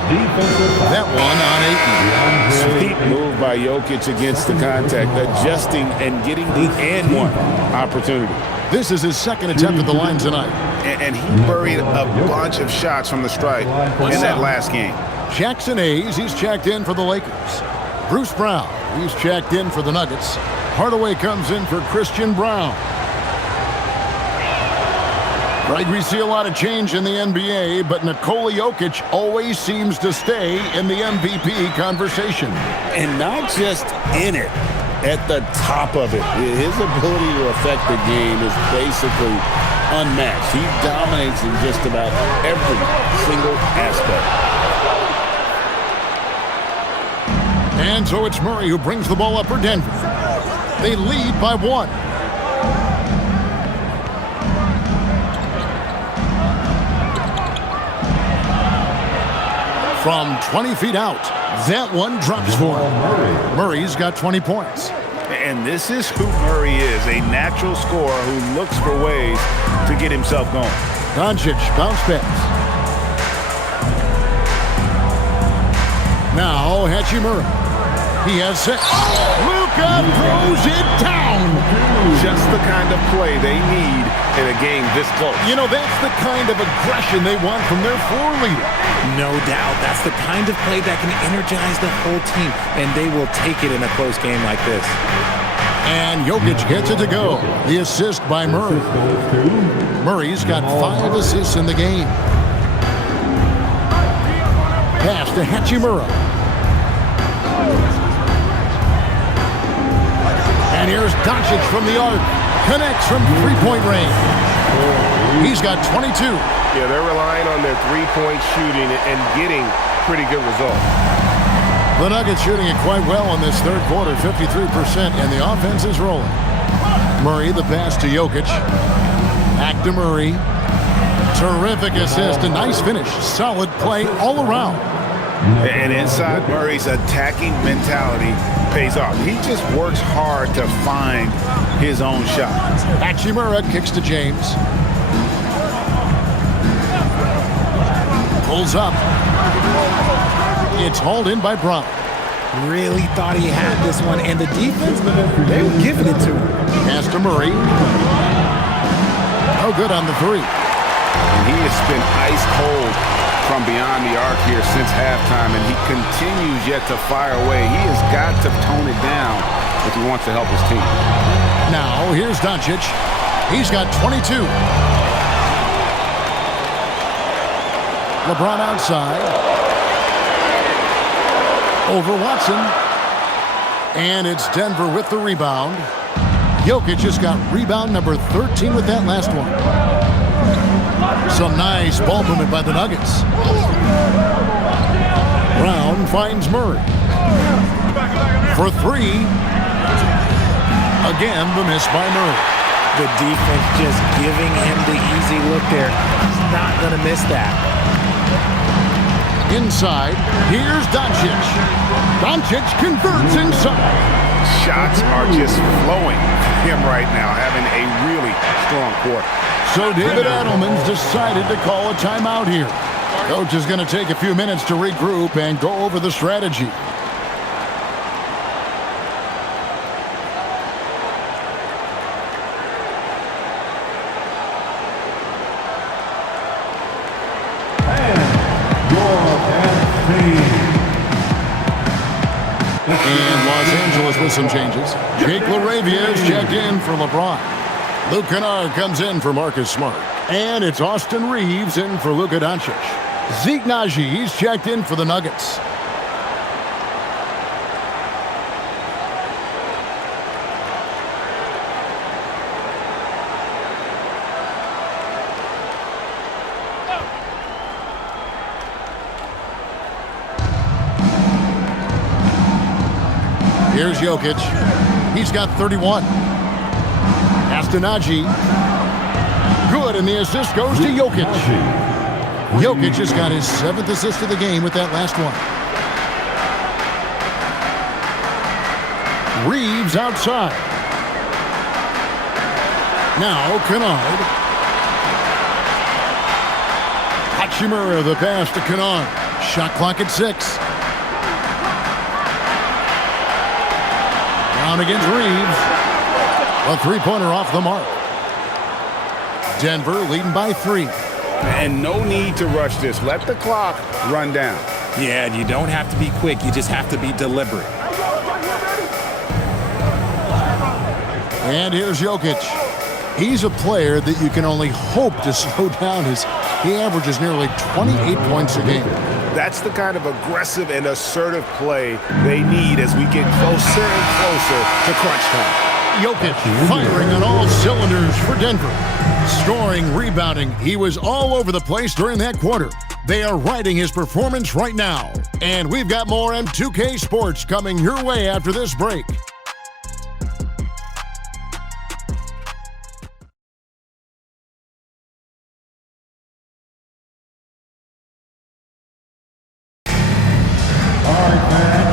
That one on Ayton. Sweet move by Jokic against the contact, adjusting and getting the and one opportunity. This is his second attempt at the line tonight. And he buried a bunch of shots from the stripe in that last game. Jackson Hayes, he's checked in for the Lakers. Bruce Brown, he's checked in for the Nuggets. Hardaway comes in for Christian Brown. Right, we see a lot of change in the NBA, but Nikola Jokic always seems to stay in the MVP conversation. And not just in it, at the top of it. His ability to affect the game is basically unmatched. He dominates in just about every single aspect. And so it's Murray who brings the ball up for Denver. They lead by 1. From 20 feet out, that one drops for him. Murray's got 20 points. And this is who Murray is, a natural scorer who looks for ways to get himself going. Doncic bounce pass. Now Hachimura. He has 6. Luka throws it down. Just the kind of play they need in a game this close. You know, that's the kind of aggression they want from their floor leader. No doubt. That's the kind of play that can energize the whole team, and they will take it in a close game like this. And Jokic gets it to go. The assist by Murray. Murray's got 5 assists in the game. Pass to Hachimura. And here's Doncic from the arc. Connects from three-point range. He's got 22. Yeah, they're relying on their three-point shooting and getting pretty good results. The Nuggets shooting it quite well in this third quarter, 53%, and the offense is rolling. Murray, the pass to Jokic. Back to Murray. Terrific assist, a nice finish. Solid play all around. And inside Murray's attacking mentality pays off. He just works hard to find his own shot. Hachimura kicks to James. Pulls up. It's hauled in by Brown. Really thought he had this one, and the defense, they were giving it to him. Pass to Murray. Oh, good on the 3. And he has been ice cold from beyond the arc here since halftime, and he continues yet to fire away. He has got to tone it down if he wants to help his team. Now, here's Doncic. He's got 22. LeBron outside. Over Watson. And it's Denver with the rebound. Jokic just got rebound number 13 with that last one. Some nice ball movement by the Nuggets. Brown finds Murray. For 3. Again, the miss by Murray. The defense just giving him the easy look there. He's not going to miss that. Inside, here's Doncic. Doncic converts inside. Shots are just flowing for him right now, having a really strong quarter. So David Adelman's decided to call a timeout here. Coach is going to take a few minutes to regroup and go over the strategy. And Los Angeles with some changes. Jake LaRavia is checked in for LeBron. Luke Kennard comes in for Marcus Smart. And it's Austin Reeves in for Luka Doncic. Zeke Naji, he's checked in for the Nuggets. Here's Jokic. He's got 31. Astonagi. Good, and the assist goes to Jokic. Jokic has got his 7th assist of the game with that last one. Reeves outside. Now Kennard. Hachimura, the pass to Kennard. Shot clock at 6. Down against Reeves. A three-pointer off the mark. Denver leading by 3. And no need to rush this. Let the clock run down. Yeah, and you don't have to be quick. You just have to be deliberate. And here's Jokic. He's a player that you can only hope to slow down as he averages nearly 28 points a game. That's the kind of aggressive and assertive play they need as we get closer and closer to crunch time. Jokic firing on all cylinders for Denver. Scoring, rebounding, he was all over the place during that quarter. They are riding his performance right now. And we've got more M2K Sports coming your way after this break.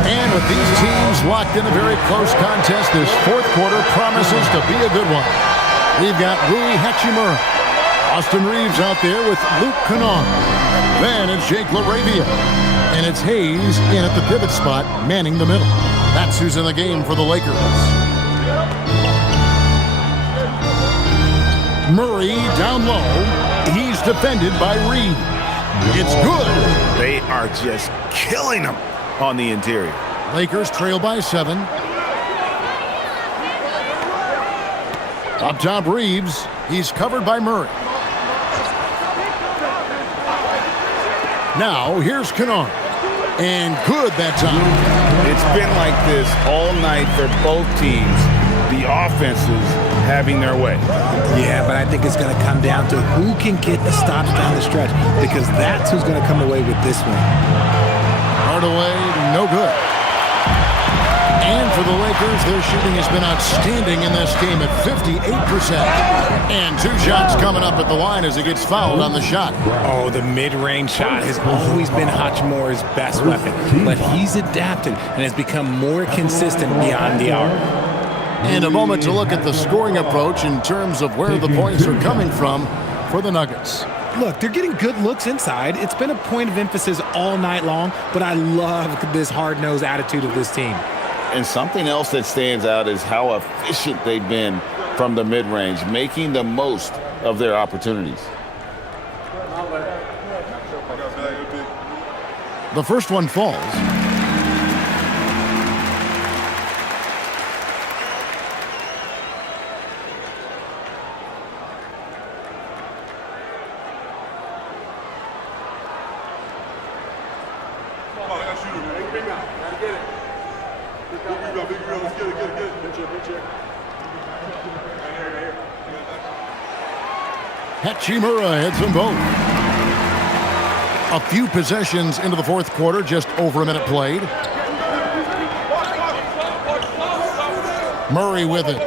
And with these teams locked in a very close contest, this fourth quarter promises to be a good one. We've got Rui Hachimura. Austin Reeves out there with Luke Kennard. Then it's Jake LaRavia. And it's Hayes in at the pivot spot, manning the middle. That's who's in the game for the Lakers. Murray down low. He's defended by Reeves. It's good. They are just killing them on the interior. Lakers trail by 7. Up top, Reeves. He's covered by Murray. Now, here's Kennard. And good that time. It's been like this all night for both teams. The offenses having their way. Yeah, but I think it's going to come down to who can get the stops down the stretch, because that's who's going to come away with this one. Hardaway, no good. And for the Lakers, their shooting has been outstanding in this game at 58%. And 2 shots coming up at the line as he gets fouled on the shot. Oh, the mid-range shot has always been Hachimura's best weapon, but he's adapted and has become more consistent beyond the arc. And a moment to look at the scoring approach in terms of where the points are coming from for the Nuggets. Look, they're getting good looks inside. It's been a point of emphasis all night long, but I love this hard-nosed attitude of this team. And something else that stands out is how efficient they've been from the mid-range, making the most of their opportunities. The first one falls. Hachimura hits them both. A few possessions into the fourth quarter, just over a minute played. Murray with it.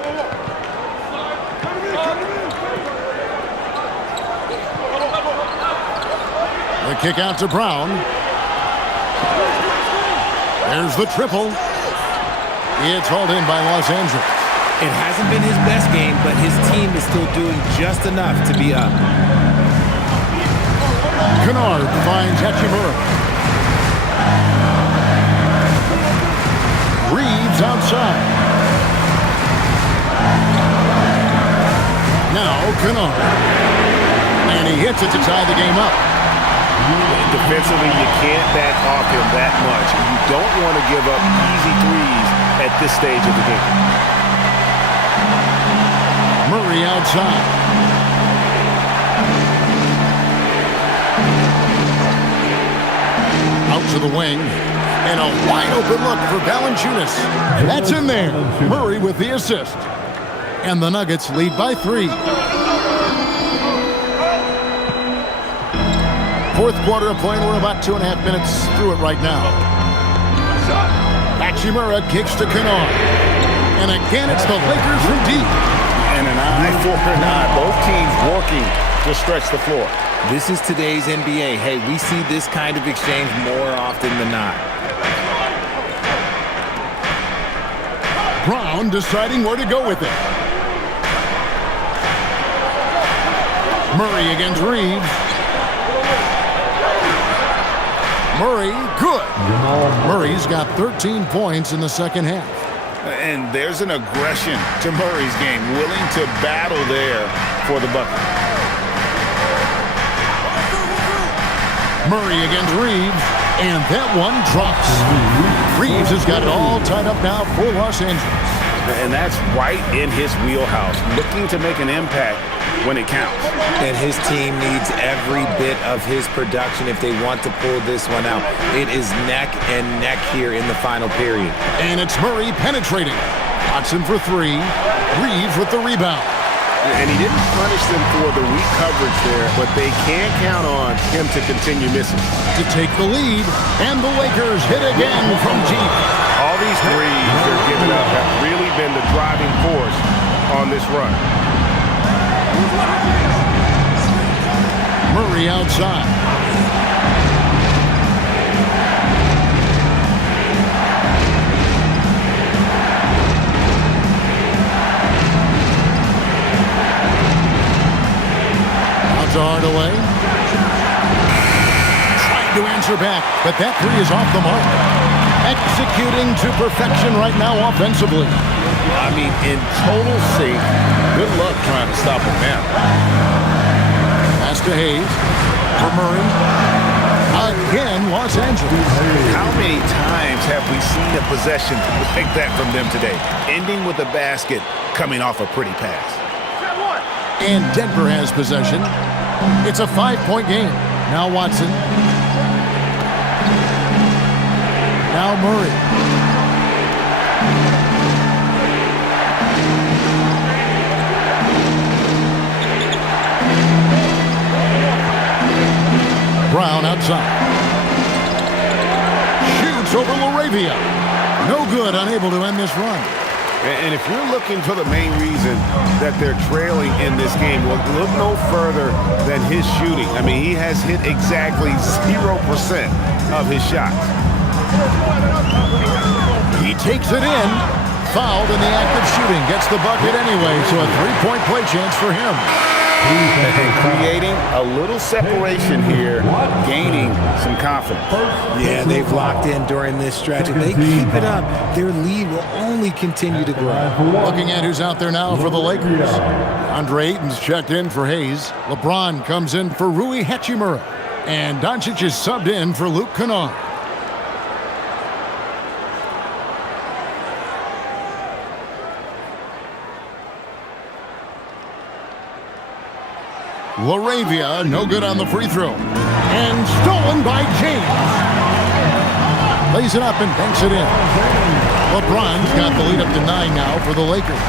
The kick out to Brown. There's the triple. It's hauled in by Los Angeles. It hasn't been his best game, but his team is still doing just enough to be up. Kennard finds Hachimura. Reeves outside. Now Kennard. And he hits it to tie the game up. Defensively, you can't back off him that much. You don't want to give up easy threes at this stage of the game. Murray outside. Out to the wing. And a wide open look for Valanciunas. That's in there. Murray with the assist. And the Nuggets lead by 3. Fourth quarter of play. We're about 2.5 minutes through it right now. Hachimura kicks to Kennard. And again, it's the Lakers from deep. And an eye for an eye. Both teams working to stretch the floor. This is today's NBA. Hey, we see this kind of exchange more often than not. Brown deciding where to go with it. Murray against Reeves. Murray, good. Murray's got 13 points in the second half. And there's an aggression to Murray's game, willing to battle there for the bucket. Murray against Reeves, and that one drops. Reeves has got it all tied up now for Los Angeles. And that's right in his wheelhouse, looking to make an impact when it counts. And his team needs every bit of his production if they want to pull this one out. It is neck and neck here in the final period. And it's Murray penetrating. Watson for three. Reeves with the rebound. And he didn't punish them for the weak coverage there, but they can count on him to continue missing. To take the lead, and the Lakers hit again from deep. All these threes they're giving up have really been the driving force on this run. Murray outside. Out to Hardaway. Trying to answer back, but that three is off the mark. Executing to perfection right now offensively. I mean, in total sync. Good luck trying to stop him now. Pass to Hayes for Murray. Again, Los Angeles. How many times have we seen a possession like that from them today? Ending with a basket, coming off a pretty pass. And Denver has possession. It's a 5-point game. Now Watson. Now Murray. Brown outside. Shoots over Laravia. No good, unable to end this run. And if you're looking for the main reason that they're trailing in this game, well, look no further than his shooting. I mean, he has hit exactly 0% of his shots. He takes it in. Fouled in the act of shooting. Gets the bucket anyway, so a 3-point play chance for him. And creating a little separation here, gaining some confidence. Yeah, they've locked in during this stretch. If they keep it up, their lead will only continue to grow. Looking at who's out there now for the Lakers. Andre Ayton's checked in for Hayes. LeBron comes in for Rui Hachimura. And Doncic is subbed in for Luke Kennard. Laravia, no good on the free throw. And stolen by James. Lays it up and banks it in. LeBron's got the lead up to 9 now for the Lakers.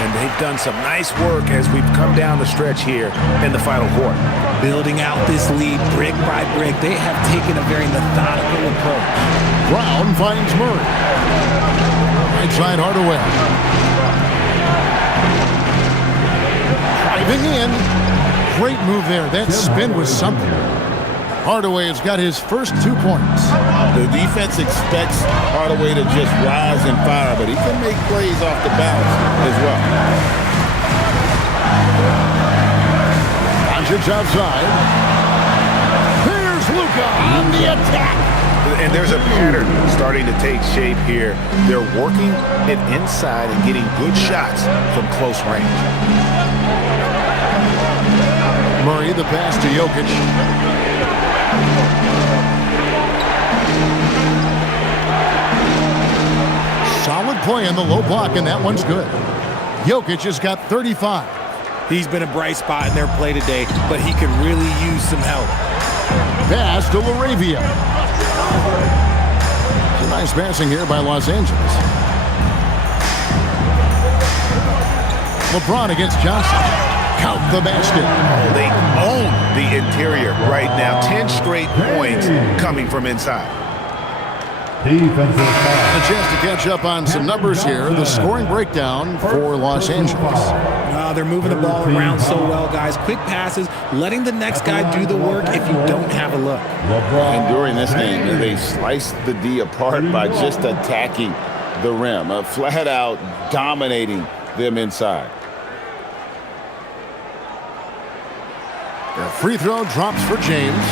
And they've done some nice work as we've come down the stretch here in the final quarter. Building out this lead brick by brick, they have taken a very methodical approach. Brown finds Murray. Right side Hardaway. Driving in. Great move there. That spin was something. Hardaway has got his first 2 points. The defense expects Hardaway to just rise and fire, but he can make plays off the bounce as well. Doncic outside. Here's Luka on the attack. And there's a pattern starting to take shape here. They're working it inside and getting good shots from close range. Murray, the pass to Jokic. Solid play in the low block, and that one's good. Jokic has got 35. He's been a bright spot in their play today, but he could really use some help. Pass to Laravia. Some nice passing here by Los Angeles. LeBron against Johnson. Count the basket. Oh, they own the interior right now. 10 straight points coming from inside. Defensive foul. A chance to catch up on some numbers here. The scoring breakdown for Los Angeles. They're moving the ball around so well, guys. Quick passes, letting the next guy do the work if you don't have a look. And during this game, they sliced the D apart by just attacking the rim, flat out dominating them inside. The free throw drops for James.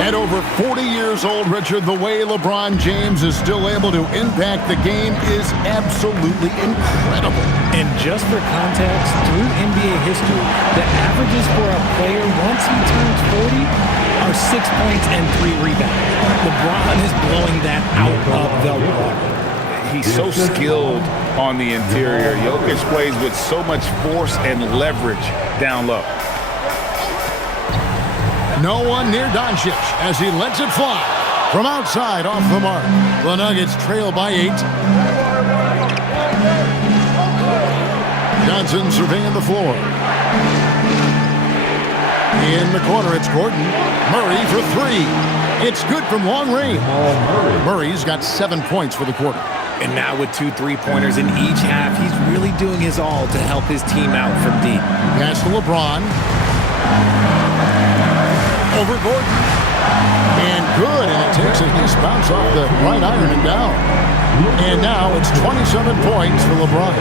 At over 40 years old, Richard, the way LeBron James is still able to impact the game is absolutely incredible. And just for context, through NBA history, the averages for a player once he turns 40 are 6 points and 3 rebounds. LeBron is blowing that out of the water. He's so skilled on the interior. Jokic plays with so much force and leverage down low. No one near Doncic as he lets it fly. From outside, off the mark. The Nuggets trail by 8. Johnson surveying the floor. In the corner, it's Gordon. Murray for 3. It's good from long range. Murray's got 7 points for the quarter. And now with 2 3-pointers in each half, he's really doing his all to help his team out from deep. Pass to LeBron. Over Gordon. And good, and it takes a nice bounce off the right iron and down. And now it's 27 points for LeBron.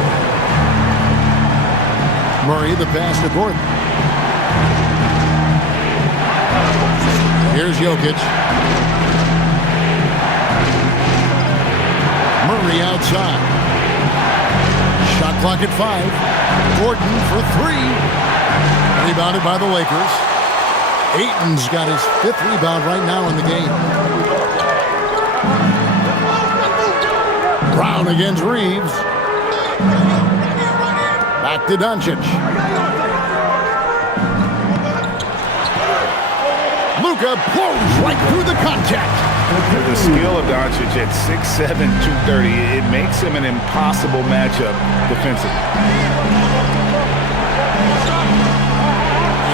Murray, the pass to Gordon. Here's Jokic. Murray outside. Shot clock at 5. Gordon for 3. Rebounded by the Lakers. Ayton's got his 5th rebound right now in the game. Brown against Reeves. Back to Doncic. Luka blows right through the contact. The skill of Doncic at 6'7", 230, it makes him an impossible matchup defensively.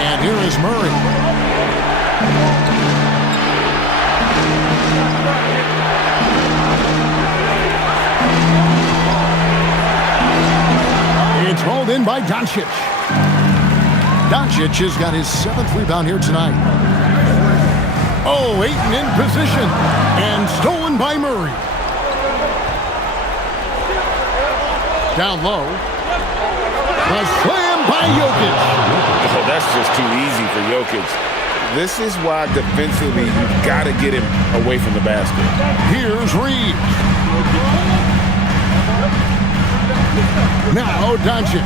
And here is Murray. It's rolled in by Doncic. Doncic has got his 7th rebound here tonight. Oh, Ayton in position and stolen by Murray. Down low. A slam by Jokic. Oh, that's just too easy for Jokic. This is why defensively you've got to get him away from the basket. Here's Reeves. Now Doncic.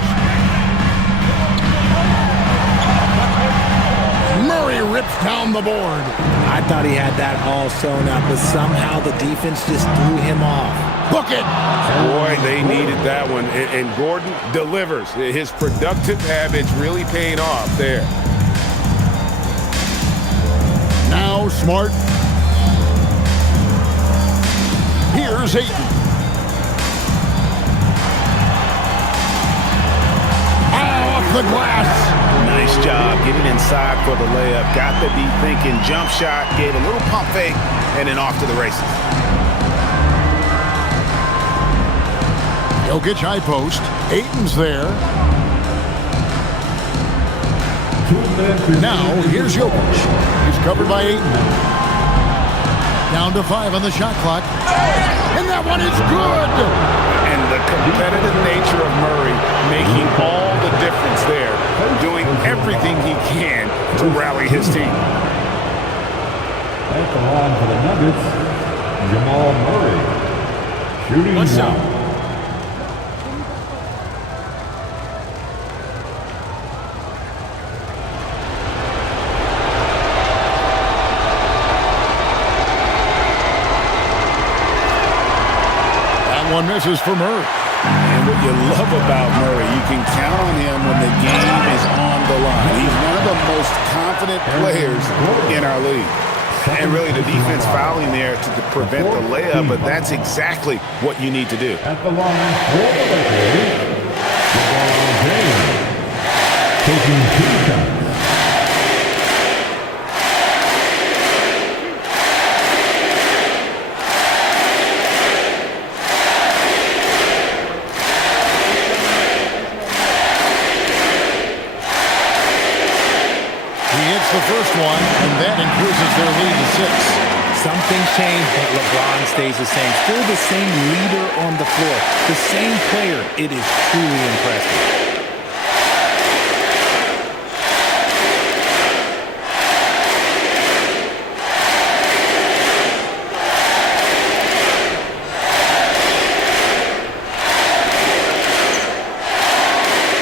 Murray rips down the board. I thought he had that all sewn up, but somehow the defense just threw him off. Book it. Boy, they needed that one. And Gordon delivers. His productive habits really paying off there. Now Smart. Here's Ayton. Off the glass. Nice job getting inside for the layup. Got the deep thinking jump shot, gave a little pump fake, and then off to the races. Jokic high post. Ayton's there. Now here's Jokic. He's covered by Ayton. Down to 5 on the shot clock. And that one is good. And the competitive nature of Murray making all the difference there, doing everything he can to rally his team. At the line for the Nuggets, Jamal Murray. Shooting one. One misses for Murray. And what you love about Murray, you can count on him when the game is on the line. He's one of the most confident players in our league. And really the defense fouling there to prevent the layup, but that's exactly what you need to do. At the line for the Lakers, taking 2 shots. one, and that increases their lead to 6. Something changed, but LeBron stays the same. Still the same leader on the floor. The same player. It is truly impressive.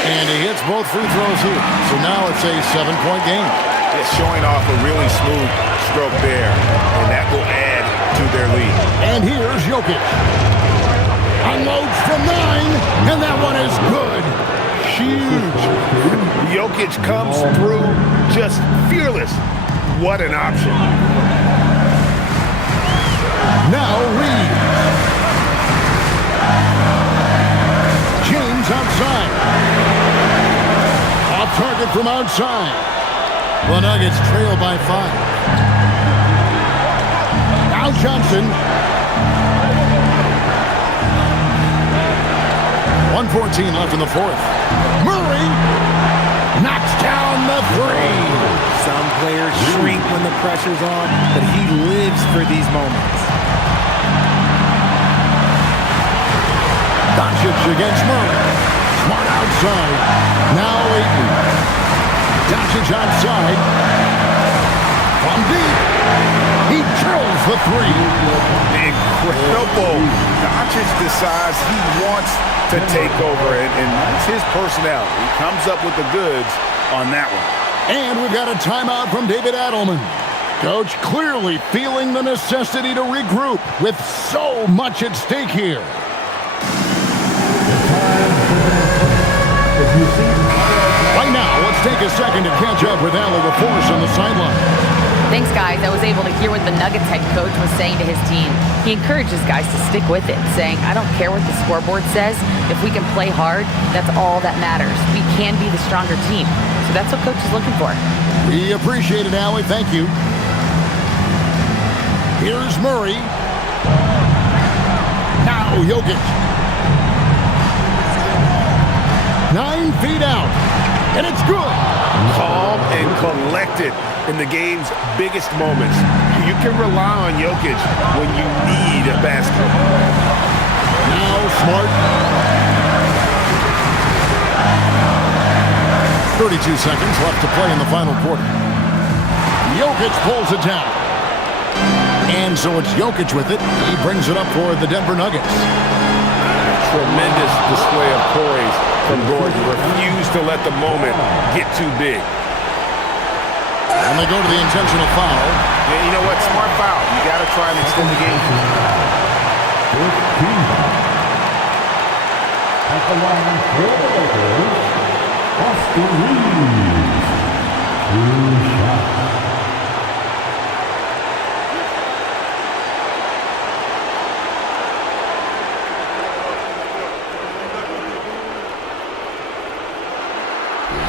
And he hits both free throws here. So now it's a 7-point game. It's showing off a really smooth stroke there, and that will add to their lead. And here's Jokic. Unloads from 9, and that one is good. Huge. Jokic comes through just fearless. What an option. Now Reed. James outside. Off target from outside. The Nuggets trail by 5. Now Johnson. 1:14 left in the 4th. Murray knocks down the 3. Some players shrink when the pressure's on, but he lives for these moments. Doncic against Murray. Smart outside. Now Ayton. Doncic outside. From deep. He drills the 3. Incredible. Doncic decides he wants to take over, and that's his personality. He comes up with the goods on that one. And we've got a timeout from David Adelman. Coach clearly feeling the necessity to regroup with so much at stake here. Right now, let's take a second to catch up with Al LaForce on the sideline. Thanks, guys. I was able to hear what the Nuggets head coach was saying to his team. He encourages guys to stick with it, saying, I don't care what the scoreboard says. If we can play hard, that's all that matters. We can be the stronger team. So that's what coach is looking for. We appreciate it, Allie. Thank you. Here's Murray. Now Jokic. 9 feet out. And it's good. Calm and collected in the game's biggest moments. You can rely on Jokic when you need a basket. Now Smart. 32 seconds left to play in the final quarter. Jokic pulls it down. And so it's Jokic with it. He brings it up for the Denver Nuggets. Tremendous display of poise from Gordon. Refused to let the moment get too big. And they go to the intentional foul. Yeah, you know what? Smart foul. You got to try and extend the game. At the line for the Lakers, Austin Reeves. 2 shots.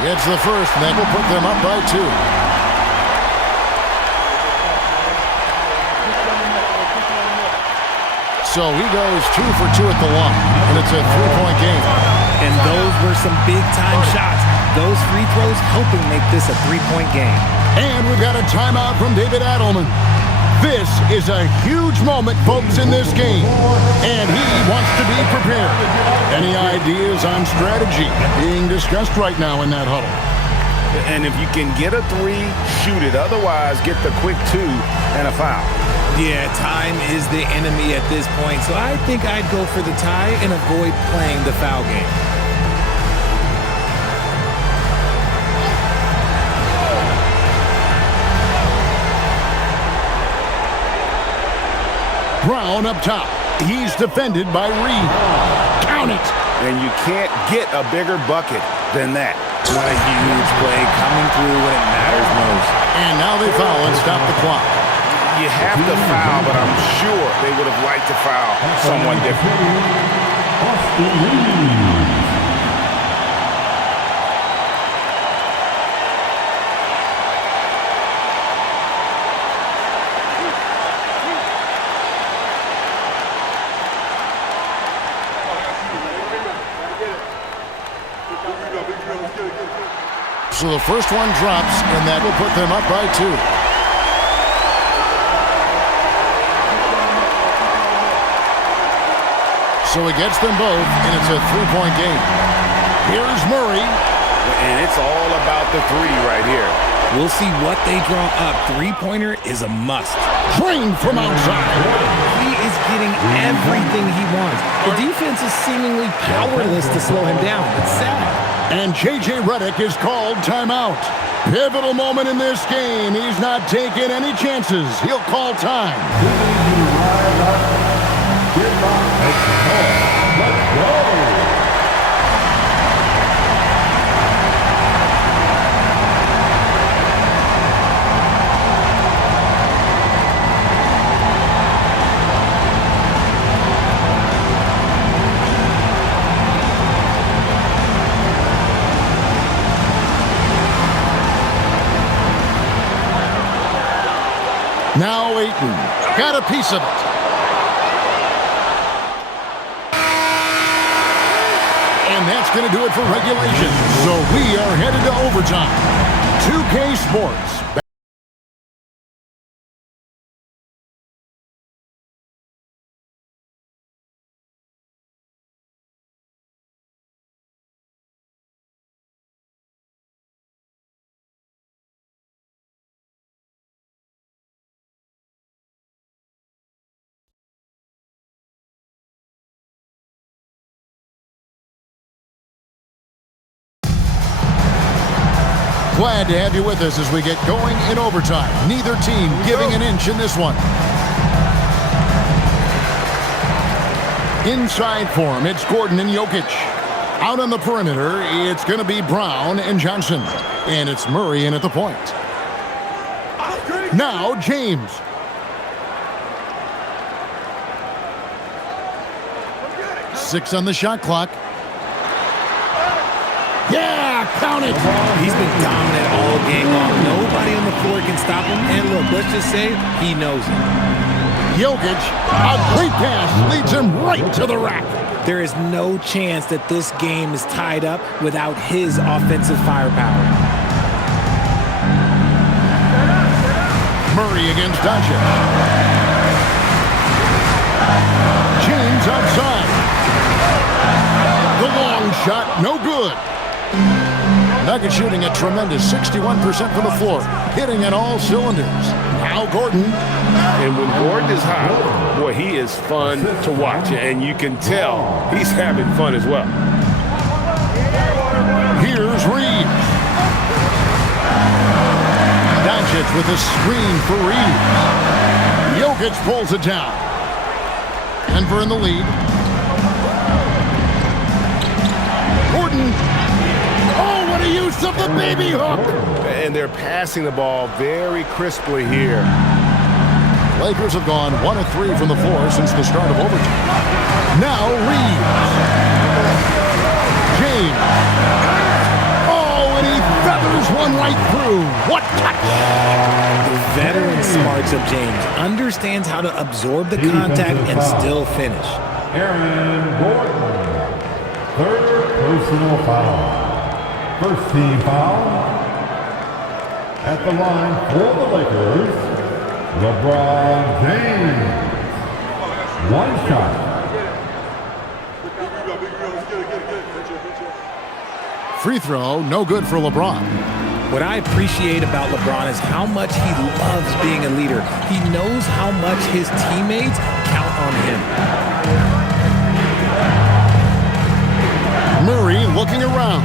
It's the first, and that will put them up by 2. So he goes 2 for 2 at the line, and it's a 3-point game. And those were some big-time shots. Those free throws helping make this a 3-point game. And we've got a timeout from David Adelman. This is a huge moment, folks, in this game. And he wants to be prepared. Any ideas on strategy being discussed right now in that huddle? And if you can get a 3, shoot it. Otherwise, get the quick 2 and a foul. Yeah, time is the enemy at this point. So I think I'd go for the tie and avoid playing the foul game. Brown up top. He's defended by Reed. Count it. And you can't get a bigger bucket than that. What a huge play coming through when it matters most. And now they foul and stop the clock. You have to foul, but I'm sure they would have liked to foul someone different. Austin Reeves. So the first one drops, and that will put them up by 2. So he gets them both, and it's a 3-point game. Here's Murray. And it's all about the 3 right here. We'll see what they draw up. Three-pointer is a must. Drained from outside. He is getting everything he wants. The defense is seemingly powerless to slow him down. It's sad. And J.J. Redick is called timeout. Pivotal moment in this game. He's not taking any chances. He'll call time. Let's go. Now Ayton got a piece of it. And that's going to do it for regulation. So we are headed to overtime. 2K Sports. Glad to have you with us as we get going in overtime. Neither team giving an inch in this one. Inside for him, it's Gordon and Jokic. Out on the perimeter, it's going to be Brown and Johnson. And it's Murray in at the point. Now James. Six on the shot clock. Yeah, count it. He's been dominant all game long. Nobody on the floor can stop him. And look, let's just say he knows it. Jokic, a great pass, leads him right to the rack. There is no chance that this game is tied up without his offensive firepower. Murray against Doncic. James outside. The long shot, no good. Nuggets shooting a tremendous 61% from the floor, hitting at all cylinders. Now Gordon. And when Gordon is hot, boy, he is fun to watch. And you can tell he's having fun as well. Here's Reeves. Doncic with a screen for Reeves. Jokic pulls it down. Denver in the lead. Gordon. Oh, what a use of the baby hook. And they're passing the ball very crisply here. Lakers have gone 1 of 3 from the floor since the start of overtime. Now Reeves. James. Oh, and he feathers one right through. What touch! The veteran smarts of James understands how to absorb the contact and still finish. Aaron Gordon. Third personal foul. First team foul. At the line for the Lakers, LeBron James. One shot. Free throw, no good for LeBron. What I appreciate about LeBron is how much he loves being a leader. He knows how much his teammates count on him. Murray looking around.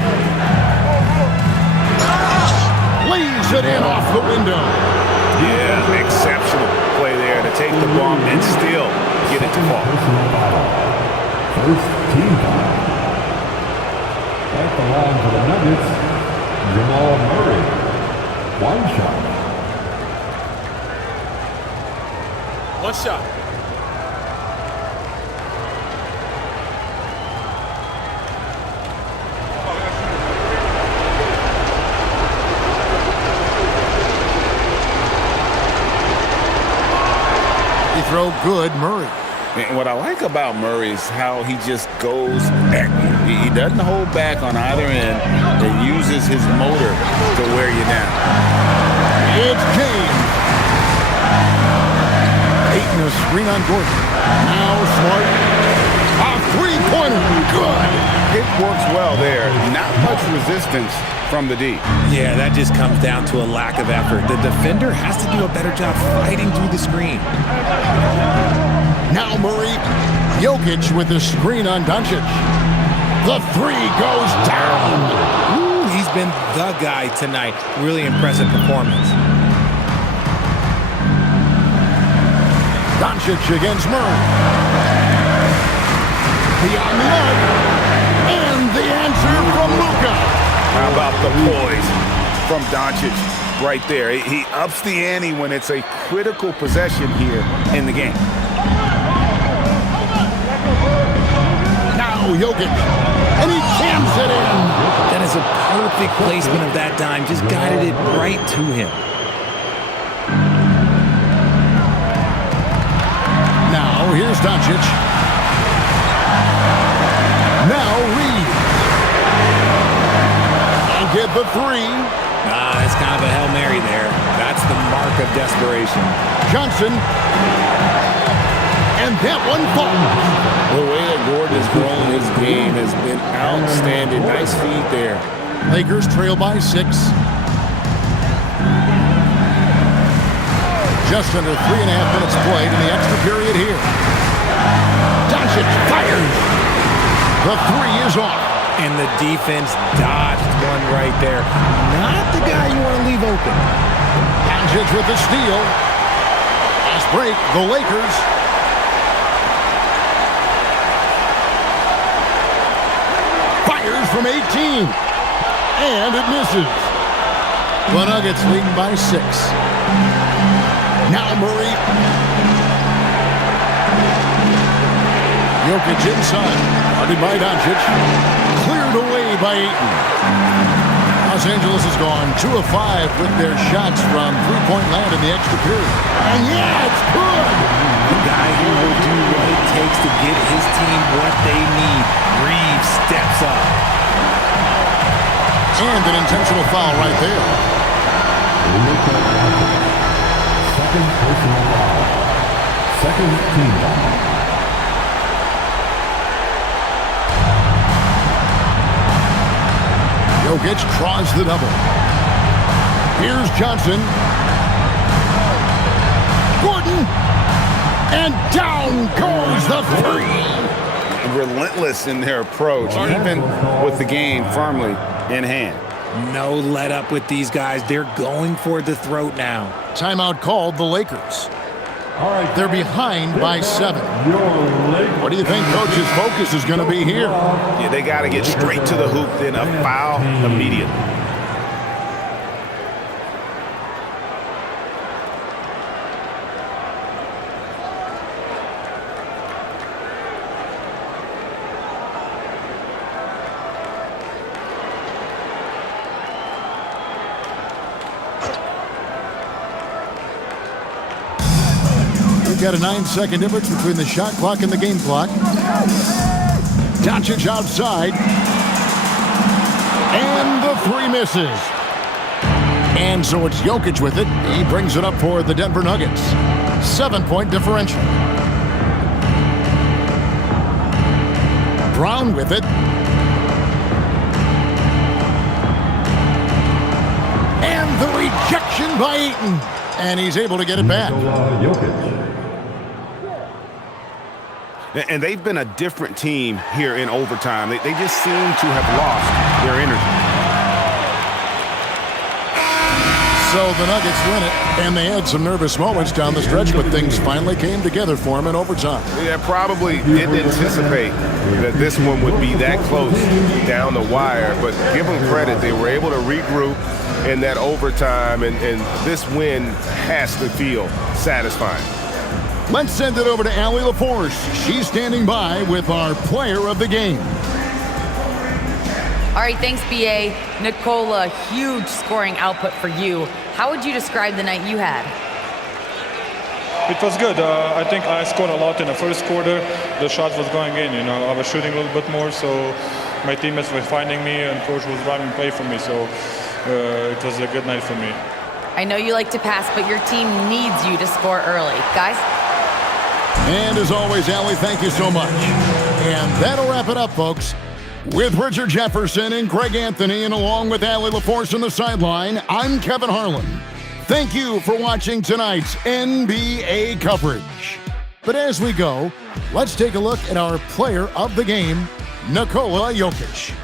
Lays it in off the window. Yeah, exceptional play there to take the ball and still get it to fall. First team foul. At the line for the Nuggets, Jamal Murray. One shot. One shot. Throw good, Murray. And what I like about Murray is how he just goes back. He doesn't hold back on either end and uses his motor to wear you down. It's James. Ayton a screen on Gordon. Now Smart. A three-pointer. Good. It works well there. Not much resistance from the D. Yeah, that just comes down to a lack of effort. The defender has to do a better job fighting through the screen. Now Murray. Jokic with the screen on Doncic. The three goes down. Ooh, he's been the guy tonight. Really impressive performance. Doncic against Murray. Beyond the arc. And the answer from Luka. How about the poise from Doncic right there? He ups the ante when it's a critical possession here in the game. Now Jokic. And he jams it in. That is a perfect placement of that dime. Just guided it right to him. Now here's Doncic. Now Reed. And get the three. That's kind of a Hail Mary there. That's the mark of desperation. Johnson. And that one falls. The way that Gordon has grown his game has been outstanding. Nice feed there. Lakers trail by 6. Just under 3.5 minutes played in the extra period here. Doncic fires. The three is off. And the defense dodged one right there. Not the guy you want to leave open. Doncic with the steal. Fast break, the Lakers. Fires from 18. And it misses. The Nuggets lead by 6. Now Murray. Jokic inside. Guarded by Doncic. Cleared away by Ayton. Los Angeles has gone 2 of 5 with their shots from three-point land in the extra period. And yeah, it's good! The guy who will do what it takes to get his team what they need. Reeves steps up. And an intentional foul right there. Second personal foul. Second team foul. Jokic draws the double. Here's Johnson. Gordon. And down goes the three. Relentless in their approach, even with the game firmly in hand. No let up with these guys. They're going for the throat now. Timeout called the Lakers. All right, they're behind by 7. What do you think coach's focus is going to be here? Yeah, they got to get straight to the hoop, then a foul immediately. We've got a 9-second difference between the shot clock and the game clock. Doncic outside. And the three misses. And so it's Jokic with it. He brings it up for the Denver Nuggets. 7-point differential. Brown with it. And the rejection by Ayton. And he's able to get it back. And they've been a different team here in overtime. They just seem to have lost their energy. So the Nuggets win it, and they had some nervous moments down the stretch, but things finally came together for them in overtime. Yeah, probably didn't anticipate that this one would be that close down the wire, but give them credit. They were able to regroup in that overtime, and this win has to feel satisfying. Let's send it over to Allie LaForce. She's standing by with our player of the game. All right, thanks, B.A. Nicola, huge scoring output for you. How would you describe the night you had? It was good. I think I scored a lot in the first quarter. The shot was going in, I was shooting a little bit more, so my teammates were finding me and coach was running play for me, so it was a good night for me. I know you like to pass, but your team needs you to score early. Guys? And as always, Allie, thank you so much. And that'll wrap it up, folks. With Richard Jefferson and Greg Anthony, and along with Allie LaForce on the sideline, I'm Kevin Harlan. Thank you for watching tonight's NBA coverage. But as we go, let's take a look at our player of the game, Nikola Jokic.